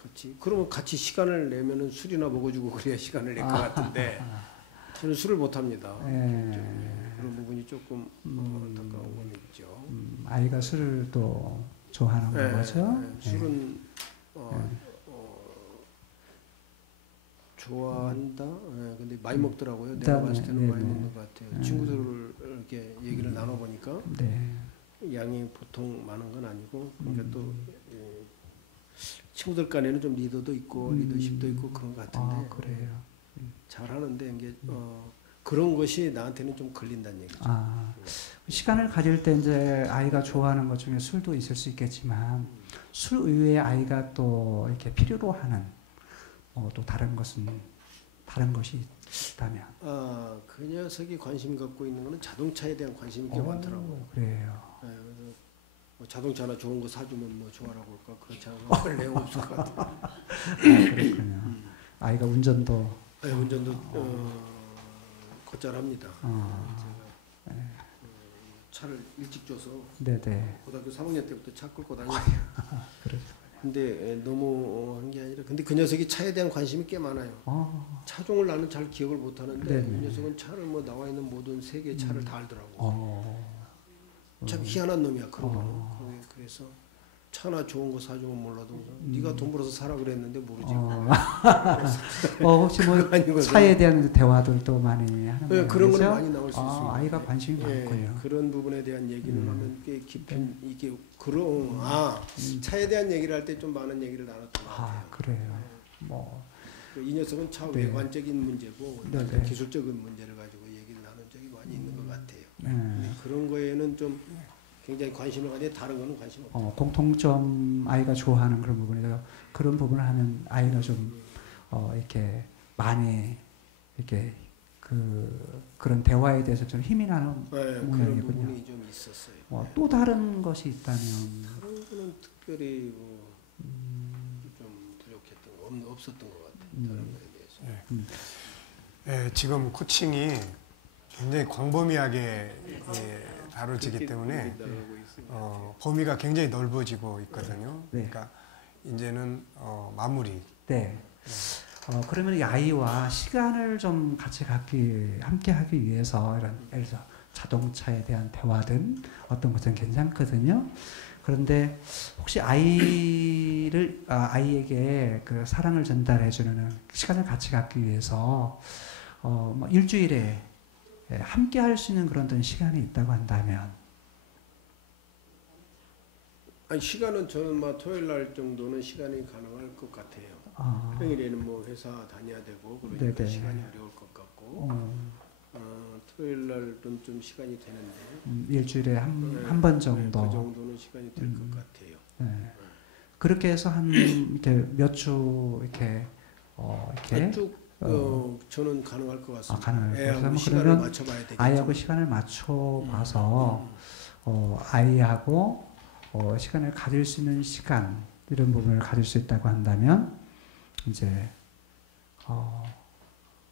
같이 그러면 같이 시간을 내면은 술이나 먹어주고 그래야 시간을 낼 것 같은데 저는 술을 못 합니다. 그런 부분이 조금 안타까운 건 있죠. 아이가 술을 또 좋아하는 거죠? 술은 좋아한다. 근데 많이 먹더라고요. 내가 봤을 때는 많이 먹는 것 같아요. 친구들을 이렇게 얘기를 나눠보니까 양이 보통 많은 건 아니고 그러니까 또 친구들 간에는 좀 리더도 있고 리더십도 있고 그런 것 같은데 그래요. 잘하는데 이게 그런 것이 나한테는 좀 걸린다는 얘기죠. 시간을 가질 때 이제 아이가 좋아하는 것 중에 술도 있을 수 있겠지만 술 이외에 아이가 또 이렇게 필요로 하는 또 다른 것이 있다면. 그 녀석이 관심 갖고 있는 거는 자동차에 대한 관심이 꽤 많더라고요. 그래요. 뭐 자동차나 좋은 거 사주면 뭐 좋아라고 할까 그렇지 않아 별 내용 없을 것 같아요. 그렇군요. 아이가 운전도 곧잘합니다. 제가 차를 일찍 줘서 고등학교 3학년 때부터 차 끌고 다니고. 근데 너무 한 게 아니라 근데 그 녀석이 차에 대한 관심이 꽤 많아요. 차종을 나는 잘 기억을 못 하는데 이 녀석은 차를 뭐 나와 있는 모든 세 개의 차를 다 알더라고. 참 희한한 놈이야 그런 거는. 그래서 차나 좋은 거 사주면 몰라도 네가 돈 벌어서 사라 그랬는데 모르지. 혹시 뭐 차에 대한 대화들도 많이 하는 거예요? 그런 건 많이 나올 수 있어요. 아이가 관심이 많고요. 그런 부분에 대한 얘기를 하면 꽤 깊은 이게 차에 대한 얘기를 할 때 좀 많은 얘기를 나눴던 것 같아요. 그래요. 이 녀석은 차 외관적인 문제고 기술적인 문제를 가지고 얘기를 나눈 적이 많이 있는 것 같아요. 그런 거에는 좀 굉장히 관심을 가지고 다른 거는 관심 없어요. 공통점 아이가 좋아하는 그런 부분에서 그런 부분을 하면 아이는 좀 이렇게 많이 이렇게 그런 대화에 대해서 좀 힘이 나는 그런 모양이군요. 부분이 좀 있었어요. 또 다른 것이 있다면 다른 거는 특별히 좀 부족했던 거 없었던 것 같아요. 다른 거에 대해서. 지금 코칭이 굉장히 광범위하게 다뤄지기 때문에 범위가 굉장히 넓어지고 있거든요. 그러니까 이제는 마무리. 그러면 이 아이와 시간을 좀 같이 함께 하기 위해서 이런 예를 들어서 자동차에 대한 대화든 어떤 것은 괜찮거든요. 그런데 혹시 아이에게 그 사랑을 전달해주는 시간을 같이 갖기 위해서 일주일에 함께 할 수 있는 그런 어떤 시간이 있다고 한다면 시간은 저는 토요일 날 정도는 시간이 가능할 것 같아요. 평일에는 뭐 회사 다녀야 되고 그러니까 시간이 어려울 것 같고 토요일 날은 좀 시간이 되는데 일주일에 한 번 정도 그 정도는 시간이 될 것 같아요. 그렇게 해서 한 이렇게 몇 주 이렇게 저는 가능할 것 같습니다. 가능할 것 애하고 같아요. 시간을 그러면 맞춰봐야 되겠죠. 아이하고 시간을 맞춰봐서 아이하고 시간을 가질 수 있는 시간 이런 부분을 가질 수 있다고 한다면 이제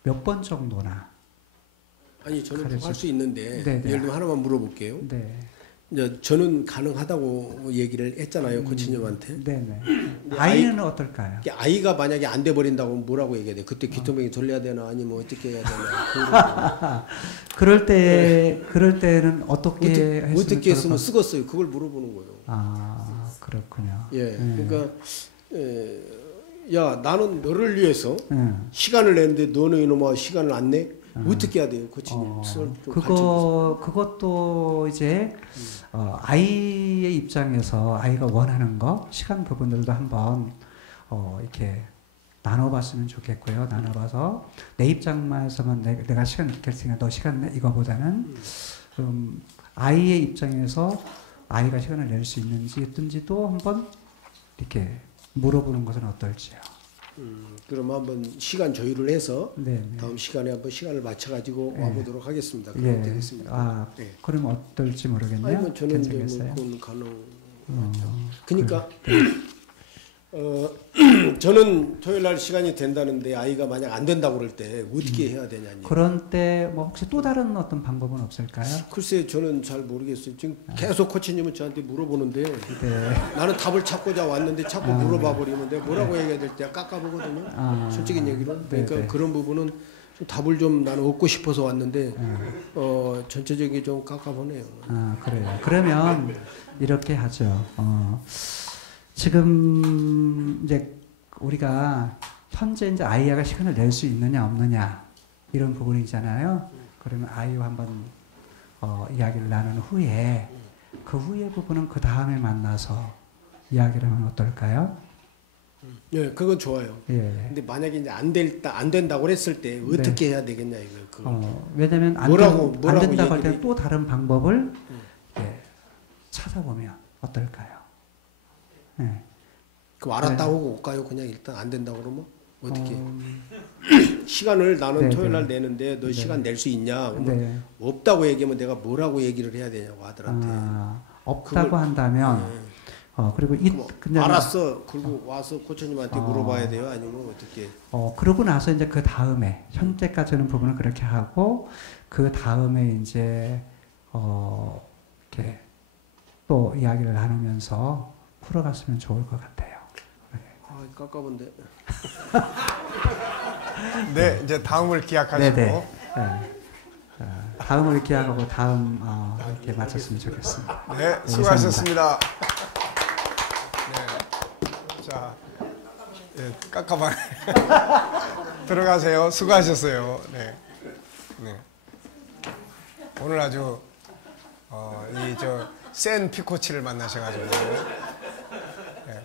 몇 번 정도나 아니 저는 가질 할 수 있는데 네, 네. 예를 들면 하나만 물어볼게요. 네, 이제 저는 가능하다고 얘기를 했잖아요, 코치님한테. 네네. 근데 아이는 어떨까요? 아이가 만약에 안 돼 버린다고 뭐라고 얘기해야 돼? 그때 귀퉁뱅이 돌려야 되나 아니면 어떻게 해야 되나? 그럴 때는 어떻게 어떻게 했으면 좋을까? 쓰겠어요? 그걸 물어보는 거예요. 그렇군요. 예, 그러니까 야 나는 너를 위해서 응. 시간을 내는데 너는 이놈아 시간을 안 내? 어떻게 해야 돼요, 코치님? 좀 그것도 이제 아이의 입장에서 아이가 원하는 거 시간 부분들도 한번 이렇게 나눠봤으면 좋겠고요. 나눠봐서 내 입장만서만 내가 시간 낼테니까 너 시간 내 이거보다는 아이의 입장에서 아이가 시간을 낼 수 있는지도 한번 이렇게 물어보는 것은 어떨지요. 그럼 한번 시간 조율을 해서 네. 다음 시간에 한번 시간을 맞춰가지고 네. 와보도록 하겠습니다. 그럼 되겠습니다. 네. 그럼 어떨지 모르겠네요. 아니면 저는 이제 괜찮겠어요? 그건 그러니까 저는 토요일 날 시간이 된다는데 아이가 만약 안 된다고 그럴 때 어떻게 해야 되냐니. 그런 때 뭐 혹시 또 다른 어떤 방법은 없을까요? 글쎄 저는 잘 모르겠어요. 지금 계속 코치님은 저한테 물어보는데 네. 나는 답을 찾고자 왔는데 자꾸 물어봐 버리는데 뭐라고 얘기해야 될 때 깎아보거든요. 솔직인 얘기로. 그러니까 네. 그런 부분은 좀 답을 좀 나는 얻고 싶어서 왔는데 전체적인 좀 깎아보네요. 그래요. 그러면 이렇게 하죠. 지금 이제 우리가 현재 이제 아이가 시간을 낼 수 있느냐 없느냐 이런 부분이잖아요. 그러면 아이와 한번 이야기를 나눈 후에 그 후의 부분은 그 다음에 만나서 이야기를 하면 어떨까요? 네, 그건 좋아요. 예. 근데 만약에 이제 안 된다고 했을 때 어떻게 해야 되겠냐 이거. 왜냐면 안 된다고 할 때는 또 다른 방법을 찾아보면 어떨까요? 네. 그럼 알았다고 올까요? 그냥 일단 안 된다고 그러면 어떻게? 시간을 나는 토요일 날 내는데 너 시간 낼 수 있냐? 그러면 없다고 얘기하면 내가 뭐라고 얘기를 해야 되냐고 아들한테. 없다고 한다면 그리고 알았어. 그리고 와서 코치님한테 물어봐야 돼요. 아니면 어떻게? 그러고 나서 이제 그 다음에 현재까지는 부분을 그렇게 하고 그 다음에 이제 이렇게 또 이야기를 나누면서 풀어갔으면 좋을 것 같아요. 깎아본데. 네, 이제 다음을 기약하시고. 네네. 다음을 기약하고 다음 이렇게 마쳤으면 좋겠습니다. 네, 수고하셨습니다. 네, 자, 깎아봐. 들어가세요. 수고하셨어요. 네, 네. 오늘 아주 센 피코치를 만나셔가지고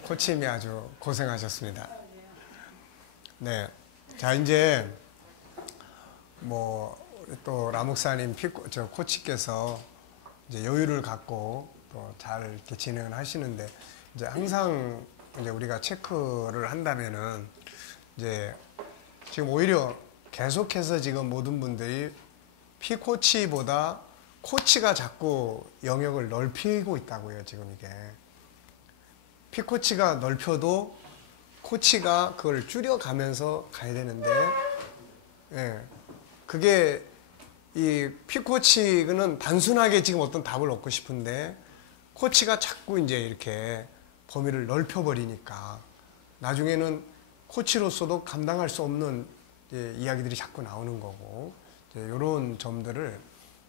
코치님이 아주 고생하셨습니다. 네, 자 이제 또 라목사님 코치께서 이제 여유를 갖고 또 잘 이렇게 진행을 하시는데 이제 항상 이제 우리가 체크를 한다면은 이제 지금 오히려 계속해서 지금 모든 분들이 피코치보다 코치가 자꾸 영역을 넓히고 있다고요, 지금 이게. 피코치가 넓혀도 코치가 그걸 줄여가면서 가야 되는데, 그게 이 피코치는 단순하게 지금 어떤 답을 얻고 싶은데, 코치가 자꾸 이제 이렇게 범위를 넓혀버리니까, 나중에는 코치로서도 감당할 수 없는 이야기들이 자꾸 나오는 거고, 이런 점들을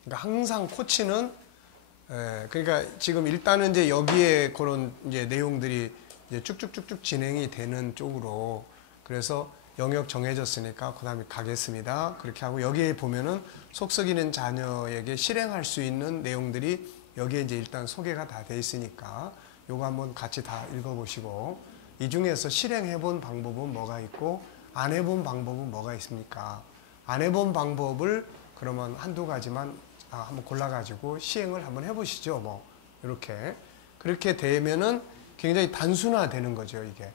그러니까 항상 코치는 그러니까 지금 일단은 이제 여기에 그런 이제 내용들이 이제 쭉쭉쭉쭉 진행이 되는 쪽으로 그래서 영역 정해졌으니까 그다음에 가겠습니다. 그렇게 하고 여기에 보면은 속 썩이는 자녀에게 실행할 수 있는 내용들이 여기에 이제 일단 소개가 다 돼 있으니까 요거 한번 같이 다 읽어보시고 이 중에서 실행해본 방법은 뭐가 있고 안 해본 방법은 뭐가 있습니까? 안 해본 방법을 그러면 한두 가지만 한번 골라가지고 시행을 한번 해보시죠. 뭐 이렇게 그렇게 되면은 굉장히 단순화되는 거죠. 이게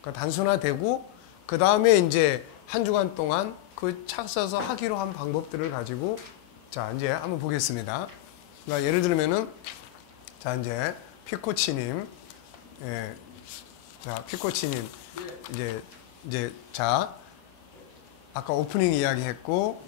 그러니까 단순화되고 그 다음에 이제 한 주간 동안 그 찾아서 하기로 한 방법들을 가지고 자 이제 한번 보겠습니다. 그러니까 예를 들면은 자 이제 피코치님, 예, 자 피코치님 이제 자 아까 오프닝 이야기했고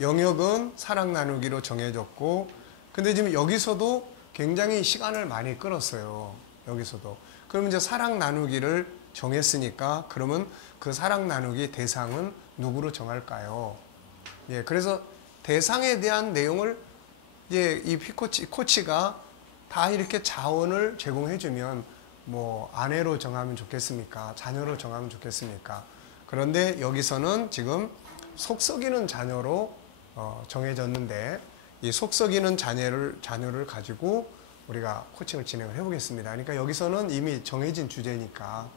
영역은 사랑 나누기로 정해졌고 근데 지금 여기서도 굉장히 시간을 많이 끌었어요. 여기서도 그러면 이제 사랑 나누기를 정했으니까 그러면 그 사랑 나누기 대상은 누구로 정할까요? 예, 그래서 대상에 대한 내용을 이제 이 코치가 다 이렇게 자원을 제공해주면 뭐 아내로 정하면 좋겠습니까? 자녀로 정하면 좋겠습니까? 그런데 여기서는 지금 속썩이는 자녀로 정해졌는데 이 속썩이는 자녀를 가지고 우리가 코칭을 진행을 해보겠습니다. 그러니까 여기서는 이미 정해진 주제니까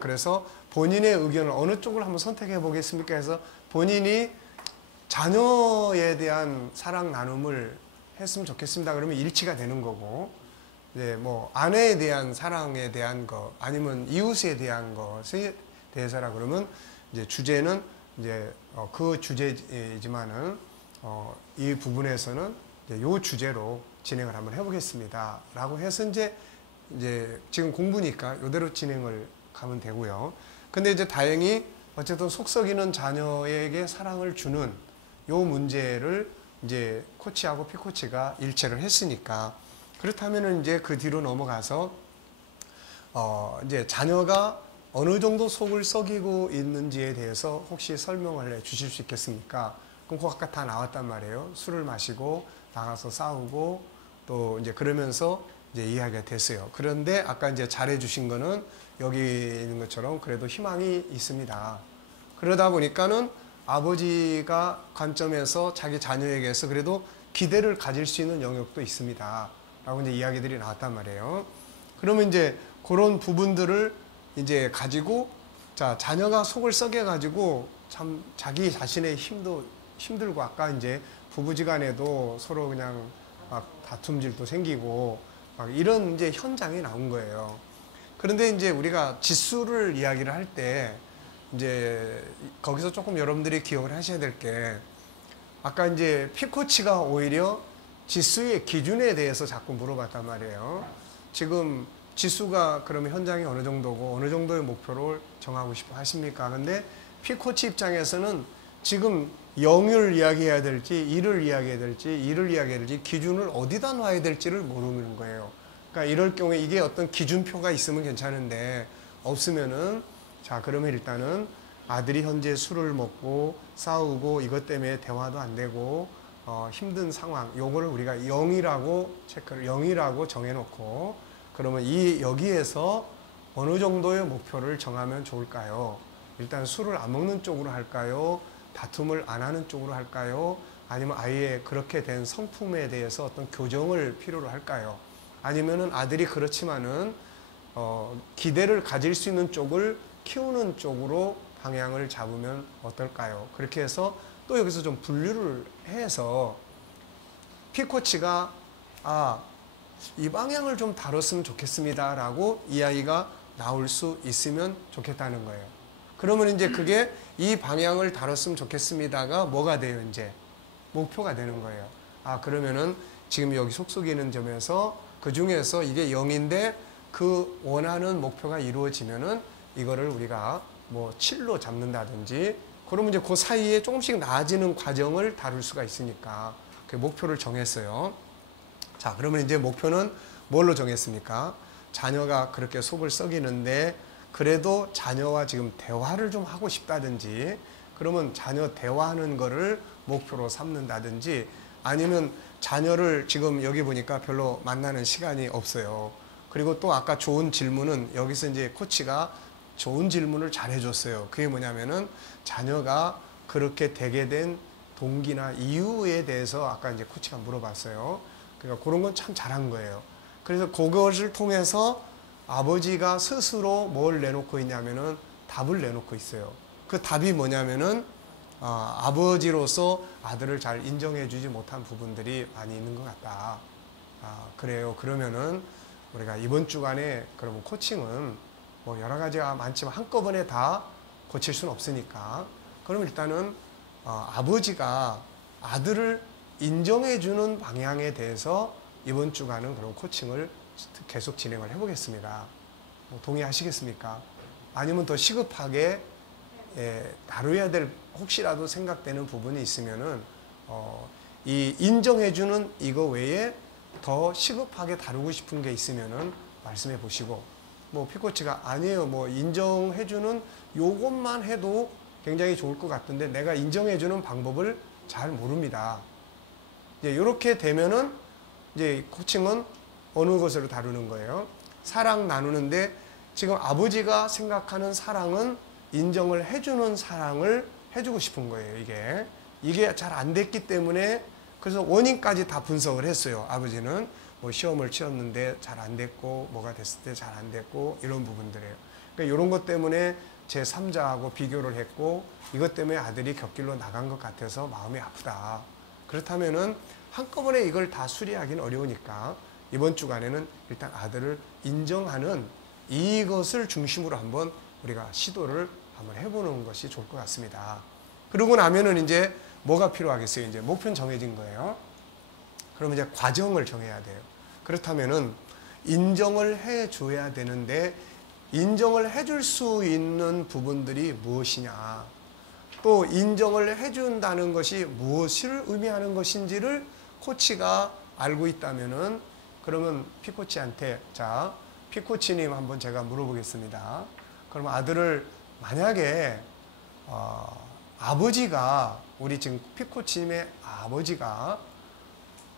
그래서 본인의 의견을 어느 쪽을 한번 선택해 보겠습니까? 해서 본인이 자녀에 대한 사랑 나눔을 했으면 좋겠습니다. 그러면 일치가 되는 거고, 이제 뭐 아내에 대한 사랑에 대한 거, 아니면 이웃에 대한 것에 대해서라 그러면 이제 주제는 이제 그 주제이지만은 이 부분에서는 이제 요 주제로 진행을 한번 해보겠습니다.라고 해서 이제 지금 공부니까 이대로 진행을 가면 되고요. 근데 이제 다행히 어쨌든 속썩이는 자녀에게 사랑을 주는 요 문제를 이제 코치하고 피코치가 일체를 했으니까 그렇다면은 이제 그 뒤로 넘어가서 이제 자녀가 어느 정도 속을 썩이고 있는지에 대해서 혹시 설명을 해 주실 수 있겠습니까? 그럼 그거 아까 다 나왔단 말이에요. 술을 마시고 나가서 싸우고 또 이제 그러면서 이제 이야기가 됐어요. 그런데 아까 이제 잘해 주신 거는 여기 있는 것처럼 그래도 희망이 있습니다. 그러다 보니까는 아버지가 관점에서 자기 자녀에게서 그래도 기대를 가질 수 있는 영역도 있습니다. 라고 이제 이야기들이 나왔단 말이에요. 그러면 이제 그런 부분들을 이제 가지고 자, 자녀가 속을 썩여가지고 참 자기 자신의 힘도 힘들고 아까 이제 부부지간에도 서로 그냥 막 다툼질도 생기고 막 이런 이제 현장이 나온 거예요. 그런데 이제 우리가 지수를 이야기를 할 때 이제 거기서 조금 여러분들이 기억을 하셔야 될 게 아까 이제 피코치가 오히려 지수의 기준에 대해서 자꾸 물어봤단 말이에요. 지금 지수가 그러면 현장이 어느 정도고 어느 정도의 목표를 정하고 싶어 하십니까? 근데 피코치 입장에서는 지금 0을 이야기해야 될지 1을 이야기해야 될지 2를 이야기해야 될지 기준을 어디다 놔야 될지를 모르는 거예요. 그러니까 이럴 경우에 이게 어떤 기준표가 있으면 괜찮은데 없으면은 자 그러면 일단은 아들이 현재 술을 먹고 싸우고 이것 때문에 대화도 안 되고 힘든 상황 요거를 우리가 0이라고 체크를 0이라고 정해놓고 그러면 여기에서 어느 정도의 목표를 정하면 좋을까요? 일단 술을 안 먹는 쪽으로 할까요? 다툼을 안 하는 쪽으로 할까요? 아니면 아예 그렇게 된 성품에 대해서 어떤 교정을 필요로 할까요? 아니면은 아들이 그렇지만은 기대를 가질 수 있는 쪽을 키우는 쪽으로 방향을 잡으면 어떨까요? 그렇게 해서 또 여기서 좀 분류를 해서 피코치가 이 방향을 좀 다뤘으면 좋겠습니다 라고 이 아이가 나올 수 있으면 좋겠다는 거예요. 그러면 이제 그게 이 방향을 다뤘으면 좋겠습니다가 뭐가 돼요? 이제 목표가 되는 거예요. 그러면은 지금 여기 속속이는 점에서 그 중에서 이게 0인데 그 원하는 목표가 이루어지면은 이거를 우리가 뭐 7로 잡는다든지 그러면 이제 그 사이에 조금씩 나아지는 과정을 다룰 수가 있으니까 그 목표를 정했어요. 자, 그러면 이제 목표는 뭘로 정했습니까? 자녀가 그렇게 속을 썩이는데 그래도 자녀와 지금 대화를 좀 하고 싶다든지 그러면 자녀 대화하는 거를 목표로 삼는다든지 아니면 자녀를 지금 여기 보니까 별로 만나는 시간이 없어요. 그리고 또 아까 좋은 질문은 여기서 이제 코치가 좋은 질문을 잘 해줬어요. 그게 뭐냐면은 자녀가 그렇게 되게 된 동기나 이유에 대해서 아까 이제 코치가 물어봤어요. 그러니까 그런 건 참 잘한 거예요. 그래서 그것을 통해서 아버지가 스스로 뭘 내놓고 있냐면은 답을 내놓고 있어요. 그 답이 뭐냐면은 아버지로서 아들을 잘 인정해주지 못한 부분들이 많이 있는 것 같다. 그래요. 그러면은 우리가 이번 주간에 그러면 코칭은 뭐 여러 가지가 많지만 한꺼번에 다 고칠 수는 없으니까. 그럼 일단은 아버지가 아들을 인정해주는 방향에 대해서 이번 주간은 그런 코칭을 계속 진행을 해보겠습니다. 뭐 동의하시겠습니까? 아니면 더 시급하게 다뤄야 될 혹시라도 생각되는 부분이 있으면은 이 인정해주는 이거 외에 더 시급하게 다루고 싶은 게 있으면은 말씀해 보시고, 뭐 피코치가 아니에요, 뭐 인정해주는 요것만 해도 굉장히 좋을 것 같은데 내가 인정해주는 방법을 잘 모릅니다. 이제 이렇게 되면은 이제 코칭은 어느 것으로 다루는 거예요? 사랑 나누는데 지금 아버지가 생각하는 사랑은 인정을 해주는 사랑을 해주고 싶은 거예요. 이게 잘 안 됐기 때문에 그래서 원인까지 다 분석을 했어요. 아버지는 뭐 시험을 치렀는데 잘 안 됐고 뭐가 됐을 때 잘 안 됐고 이런 부분들이에요. 그러니까 이런 것 때문에 제 3자하고 비교를 했고 이것 때문에 아들이 곁길로 나간 것 같아서 마음이 아프다. 그렇다면은 한꺼번에 이걸 다 수리하기는 어려우니까 이번 주간에는 일단 아들을 인정하는 이것을 중심으로 한번 우리가 시도를 한번 해보는 것이 좋을 것 같습니다. 그러고 나면은 이제 뭐가 필요하겠어요? 이제 목표는 정해진 거예요. 그러면 이제 과정을 정해야 돼요. 그렇다면은 인정을 해줘야 되는데 인정을 해줄 수 있는 부분들이 무엇이냐, 또 인정을 해준다는 것이 무엇을 의미하는 것인지를 코치가 알고 있다면은 그러면 피코치한테, 자, 피코치님 한번 제가 물어보겠습니다. 그러면 아들을 만약에 아버지가, 우리 지금 피코치님의 아버지가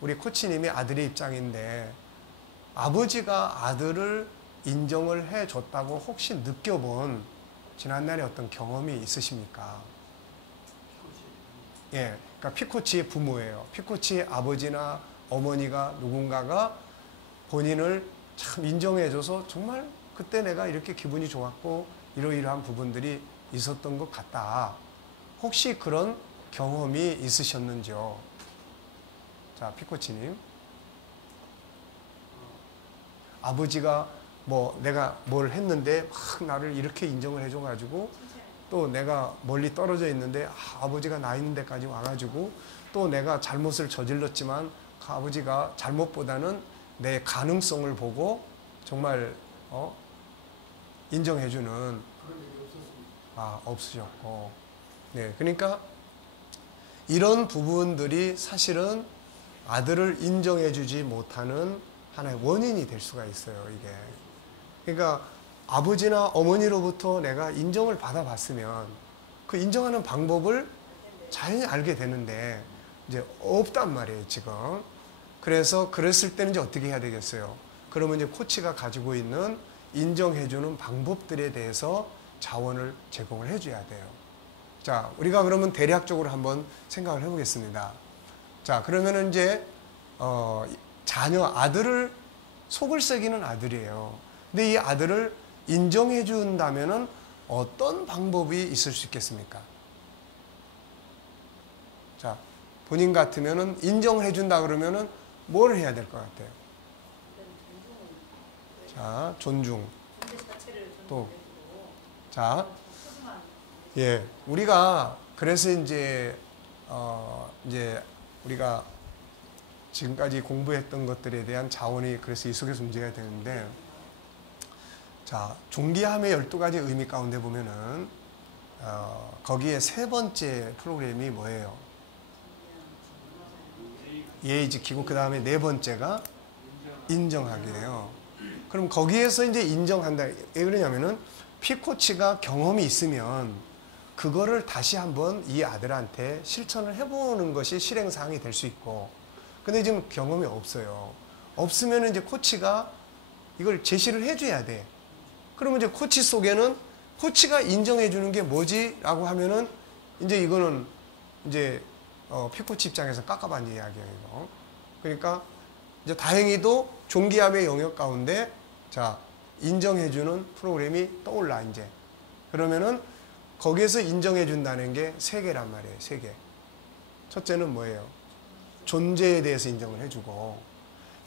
우리 코치님의 아들의 입장인데 아버지가 아들을 인정을 해줬다고 혹시 느껴본 지난날의 어떤 경험이 있으십니까? 예, 그러니까 피코치의 부모예요. 피코치의 아버지나 어머니가 누군가가 본인을 참 인정해줘서 정말 그때 내가 이렇게 기분이 좋았고 이러이러한 부분들이 있었던 것 같다. 혹시 그런 경험이 있으셨는지요? 자, 피코치님. 아버지가 뭐 내가 뭘 했는데 막 나를 이렇게 인정을 해줘가지고 또 내가 멀리 떨어져 있는데 아버지가 나 있는 데까지 와가지고 또 내가 잘못을 저질렀지만 그 아버지가 잘못보다는 내 가능성을 보고 정말 인정해주는, 없으셨고, 네, 그러니까 이런 부분들이 사실은 아들을 인정해주지 못하는 하나의 원인이 될 수가 있어요. 이게 그러니까 아버지나 어머니로부터 내가 인정을 받아봤으면 그 인정하는 방법을 잘 알게 되는데 이제 없단 말이에요, 지금. 그래서 그랬을 때는 이제 어떻게 해야 되겠어요? 그러면 이제 코치가 가지고 있는 인정해주는 방법들에 대해서 자원을 제공을 해줘야 돼요. 자, 우리가 그러면 대략적으로 한번 생각을 해보겠습니다. 자, 그러면은 이제 자녀 아들을 속을 새기는 아들이에요. 근데 이 아들을 인정해 준다면은 어떤 방법이 있을 수 있겠습니까? 자, 본인 같으면은 인정해 준다 그러면은 뭘 해야 될 것 같아요? 자, 존중. 또, 자, 예, 우리가 그래서 이제 우리가 지금까지 공부했던 것들에 대한 자원이 그래서 이 속에서 움직여야 되는데, 자, 존귀함의 12가지 의미 가운데 보면은 거기에 세 번째 프로그램이 뭐예요? 예의 지키고 그 다음에 네 번째가 인정하기예요. 그럼 거기에서 이제 인정한다. 왜 그러냐면은 피코치가 경험이 있으면 그거를 다시 한번 이 아들한테 실천을 해보는 것이 실행사항이 될 수 있고, 근데 지금 경험이 없어요. 없으면 이제 코치가 이걸 제시를 해줘야 돼. 그러면 이제 코치 속에는 코치가 인정해주는 게 뭐지? 라고 하면은 이제 이거는 이제 피코치 입장에서 깝깝한 이야기예요, 이거. 그러니까 이제 다행히도 존귀함의 영역 가운데 자, 인정해주는 프로그램이 떠올라, 이제. 그러면은 거기에서 인정해준다는 게 세 개란 말이에요, 세 개. 첫째는 뭐예요? 존재에 대해서 인정을 해주고,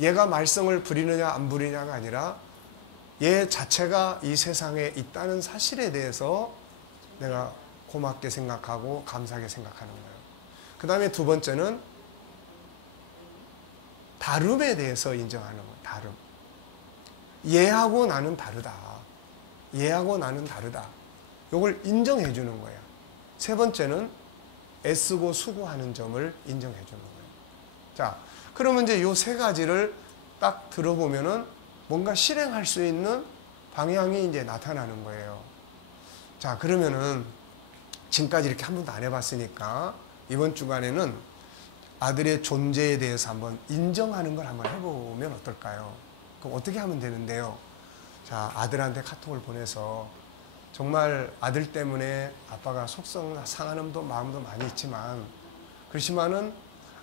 얘가 말썽을 부리느냐 안 부리냐가 아니라 얘 자체가 이 세상에 있다는 사실에 대해서 내가 고맙게 생각하고 감사하게 생각하는 거예요. 그 다음에 두 번째는 다름에 대해서 인정하는 거예요. 다름. 얘하고 나는 다르다. 얘하고 나는 다르다. 이걸 인정해 주는 거예요. 세 번째는 애쓰고 수고하는 점을 인정해 주는 거예요. 자, 그러면 이제 이 세 가지를 딱 들어보면은 뭔가 실행할 수 있는 방향이 이제 나타나는 거예요. 자, 그러면은 지금까지 이렇게 한 번도 안 해봤으니까 이번 주간에는 아들의 존재에 대해서 한번 인정하는 걸 한번 해보면 어떨까요? 그럼 어떻게 하면 되는데요? 자, 아들한테 카톡을 보내서 정말 아들 때문에 아빠가 속성 상하는 마음도 많이 있지만 그렇지만은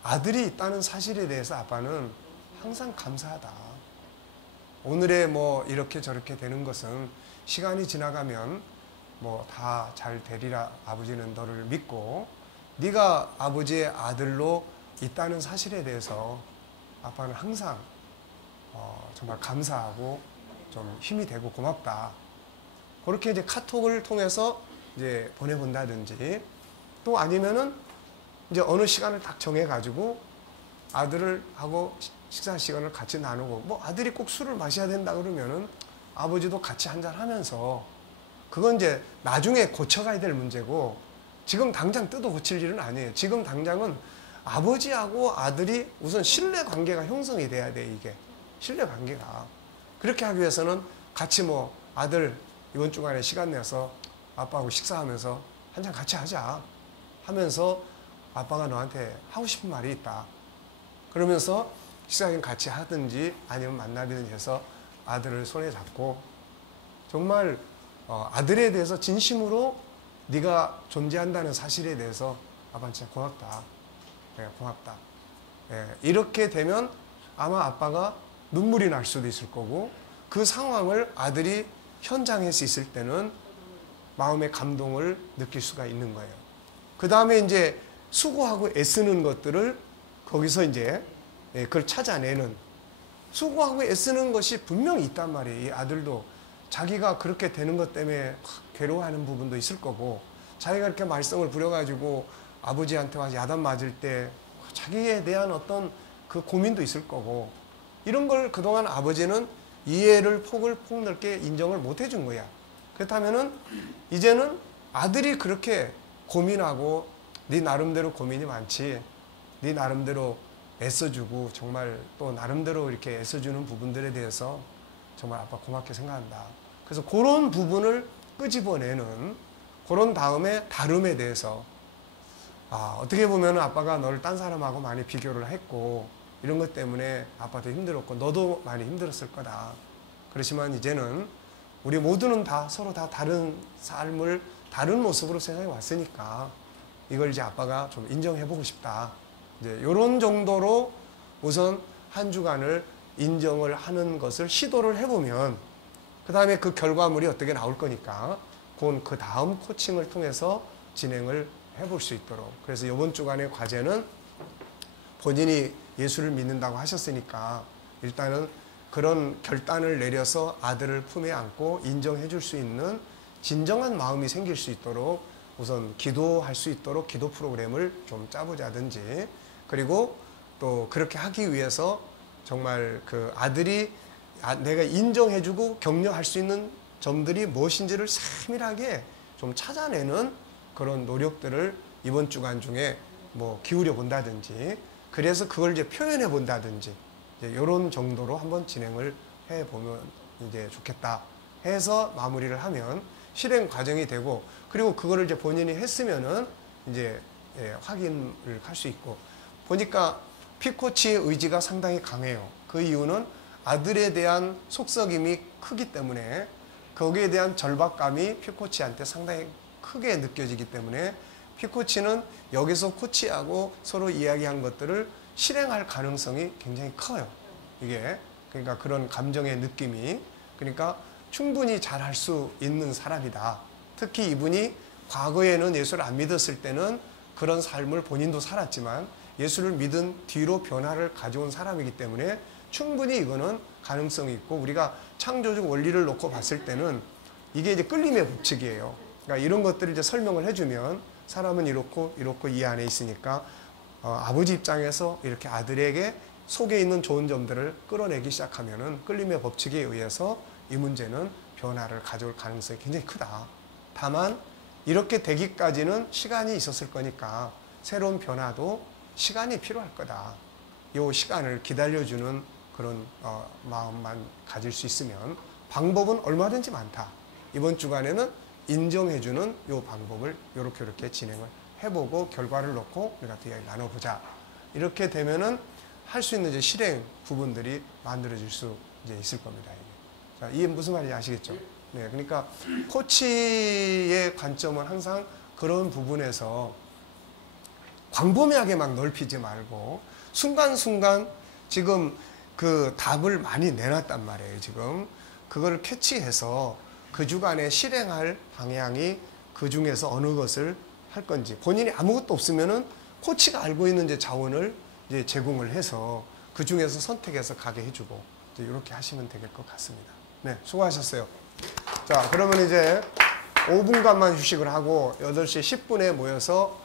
아들이 있다는 사실에 대해서 아빠는 항상 감사하다. 오늘의 뭐 이렇게 저렇게 되는 것은 시간이 지나가면 뭐 다 잘 되리라. 아버지는 너를 믿고 네가 아버지의 아들로 있다는 사실에 대해서 아빠는 항상 정말 감사하고 좀 힘이 되고 고맙다. 그렇게 이제 카톡을 통해서 이제 보내본다든지 또 아니면은 이제 어느 시간을 딱 정해가지고 아들을 하고 식사 시간을 같이 나누고 뭐 아들이 꼭 술을 마셔야 된다 그러면은 아버지도 같이 한잔 하면서 그건 이제 나중에 고쳐가야 될 문제고 지금 당장 뜯어 고칠 일은 아니에요. 지금 당장은 아버지하고 아들이 우선 신뢰 관계가 형성이 돼야 돼, 이게. 신뢰 관계가. 그렇게 하기 위해서는 같이 뭐 아들 이번 주간에 시간 내서 아빠하고 식사하면서 한잔 같이 하자 하면서 아빠가 너한테 하고 싶은 말이 있다. 그러면서 식사는 같이 하든지 아니면 만나든지 해서 아들을 손에 잡고 정말 아들에 대해서 진심으로 네가 존재한다는 사실에 대해서 아빠 진짜 고맙다. 네, 고맙다. 네, 이렇게 되면 아마 아빠가 눈물이 날 수도 있을 거고 그 상황을 아들이 현장에서 있을 때는 마음의 감동을 느낄 수가 있는 거예요. 그 다음에 이제 수고하고 애쓰는 것들을 거기서 이제 그걸 찾아내는 수고하고 애쓰는 것이 분명히 있단 말이에요. 이 아들도 자기가 그렇게 되는 것 때문에 괴로워하는 부분도 있을 거고 자기가 이렇게 말썽을 부려가지고 아버지한테 와서 야단 맞을 때 자기에 대한 어떤 그 고민도 있을 거고 이런 걸 그동안 아버지는 이해를 폭넓게 인정을 못 해준 거야. 그렇다면은 이제는 아들이 그렇게 고민하고 네 나름대로 고민이 많지 네 나름대로 애써주고 정말 또 나름대로 이렇게 애써주는 부분들에 대해서 정말 아빠 고맙게 생각한다. 그래서 그런 부분을 끄집어내는 그런 다음에 다름에 대해서 어떻게 보면 아빠가 너를 딴 사람하고 많이 비교를 했고 이런 것 때문에 아빠도 힘들었고 너도 많이 힘들었을 거다. 그렇지만 이제는 우리 모두는 다 서로 다 다른 삶을 다른 모습으로 세상에 왔으니까 이걸 이제 아빠가 좀 인정해보고 싶다. 이제 이런 정도로 우선 한 주간을 인정을 하는 것을 시도를 해보면 그 다음에 그 결과물이 어떻게 나올 거니까 그건 그 다음 코칭을 통해서 진행을 해볼 수 있도록. 그래서 이번 주간의 과제는 본인이 예수를 믿는다고 하셨으니까 일단은 그런 결단을 내려서 아들을 품에 안고 인정해 줄 수 있는 진정한 마음이 생길 수 있도록 우선 기도할 수 있도록 기도 프로그램을 좀 짜보자든지 그리고 또 그렇게 하기 위해서 정말 그 아들이 내가 인정해주고 격려할 수 있는 점들이 무엇인지를 세밀하게 좀 찾아내는 그런 노력들을 이번 주간 중에 뭐 기울여 본다든지 그래서 그걸 이제 표현해 본다든지 이런 정도로 한번 진행을 해 보면 이제 좋겠다 해서 마무리를 하면 실행 과정이 되고 그리고 그거를 이제 본인이 했으면은 이제 확인을 할 수 있고 보니까 피코치의 의지가 상당히 강해요. 그 이유는 아들에 대한 속썩임이 크기 때문에 거기에 대한 절박감이 피코치한테 상당히 크게 느껴지기 때문에 피코치는 여기서 코치하고 서로 이야기한 것들을 실행할 가능성이 굉장히 커요. 이게 그러니까 그런 감정의 느낌이 그러니까 충분히 잘할 수 있는 사람이다. 특히 이분이 과거에는 예수를 안 믿었을 때는 그런 삶을 본인도 살았지만 예수를 믿은 뒤로 변화를 가져온 사람이기 때문에 충분히 이거는 가능성이 있고 우리가 창조적 원리를 놓고 봤을 때는 이게 이제 끌림의 법칙이에요. 그러니까 이런 것들을 이제 설명을 해주면 사람은 이렇고 이렇고 이 안에 있으니까 아버지 입장에서 이렇게 아들에게 속에 있는 좋은 점들을 끌어내기 시작하면은 끌림의 법칙에 의해서 이 문제는 변화를 가져올 가능성이 굉장히 크다. 다만 이렇게 되기까지는 시간이 있었을 거니까 새로운 변화도 시간이 필요할 거다. 이 시간을 기다려주는 그런 마음만 가질 수 있으면 방법은 얼마든지 많다. 이번 주간에는 인정해주는 이 방법을 이렇게 진행을 해보고 결과를 놓고 우리가 또 이야기 나눠보자. 이렇게 되면은 할 수 있는 이제 실행 부분들이 만들어질 수 이제 있을 겁니다. 이게. 자, 이게 무슨 말인지 아시겠죠? 네, 그러니까 코치의 관점은 항상 그런 부분에서 광범위하게 막 넓히지 말고 순간순간 지금 그 답을 많이 내놨단 말이에요. 지금 그거를 캐치해서 그 주간에 실행할 방향이 그 중에서 어느 것을 할 건지 본인이 아무것도 없으면은 코치가 알고 있는 이제 자원을 이제 제공을 해서 그 중에서 선택해서 가게 해주고 이제 이렇게 하시면 될 것 같습니다. 네, 수고하셨어요. 자, 그러면 이제 5분간만 휴식을 하고 8시 10분에 모여서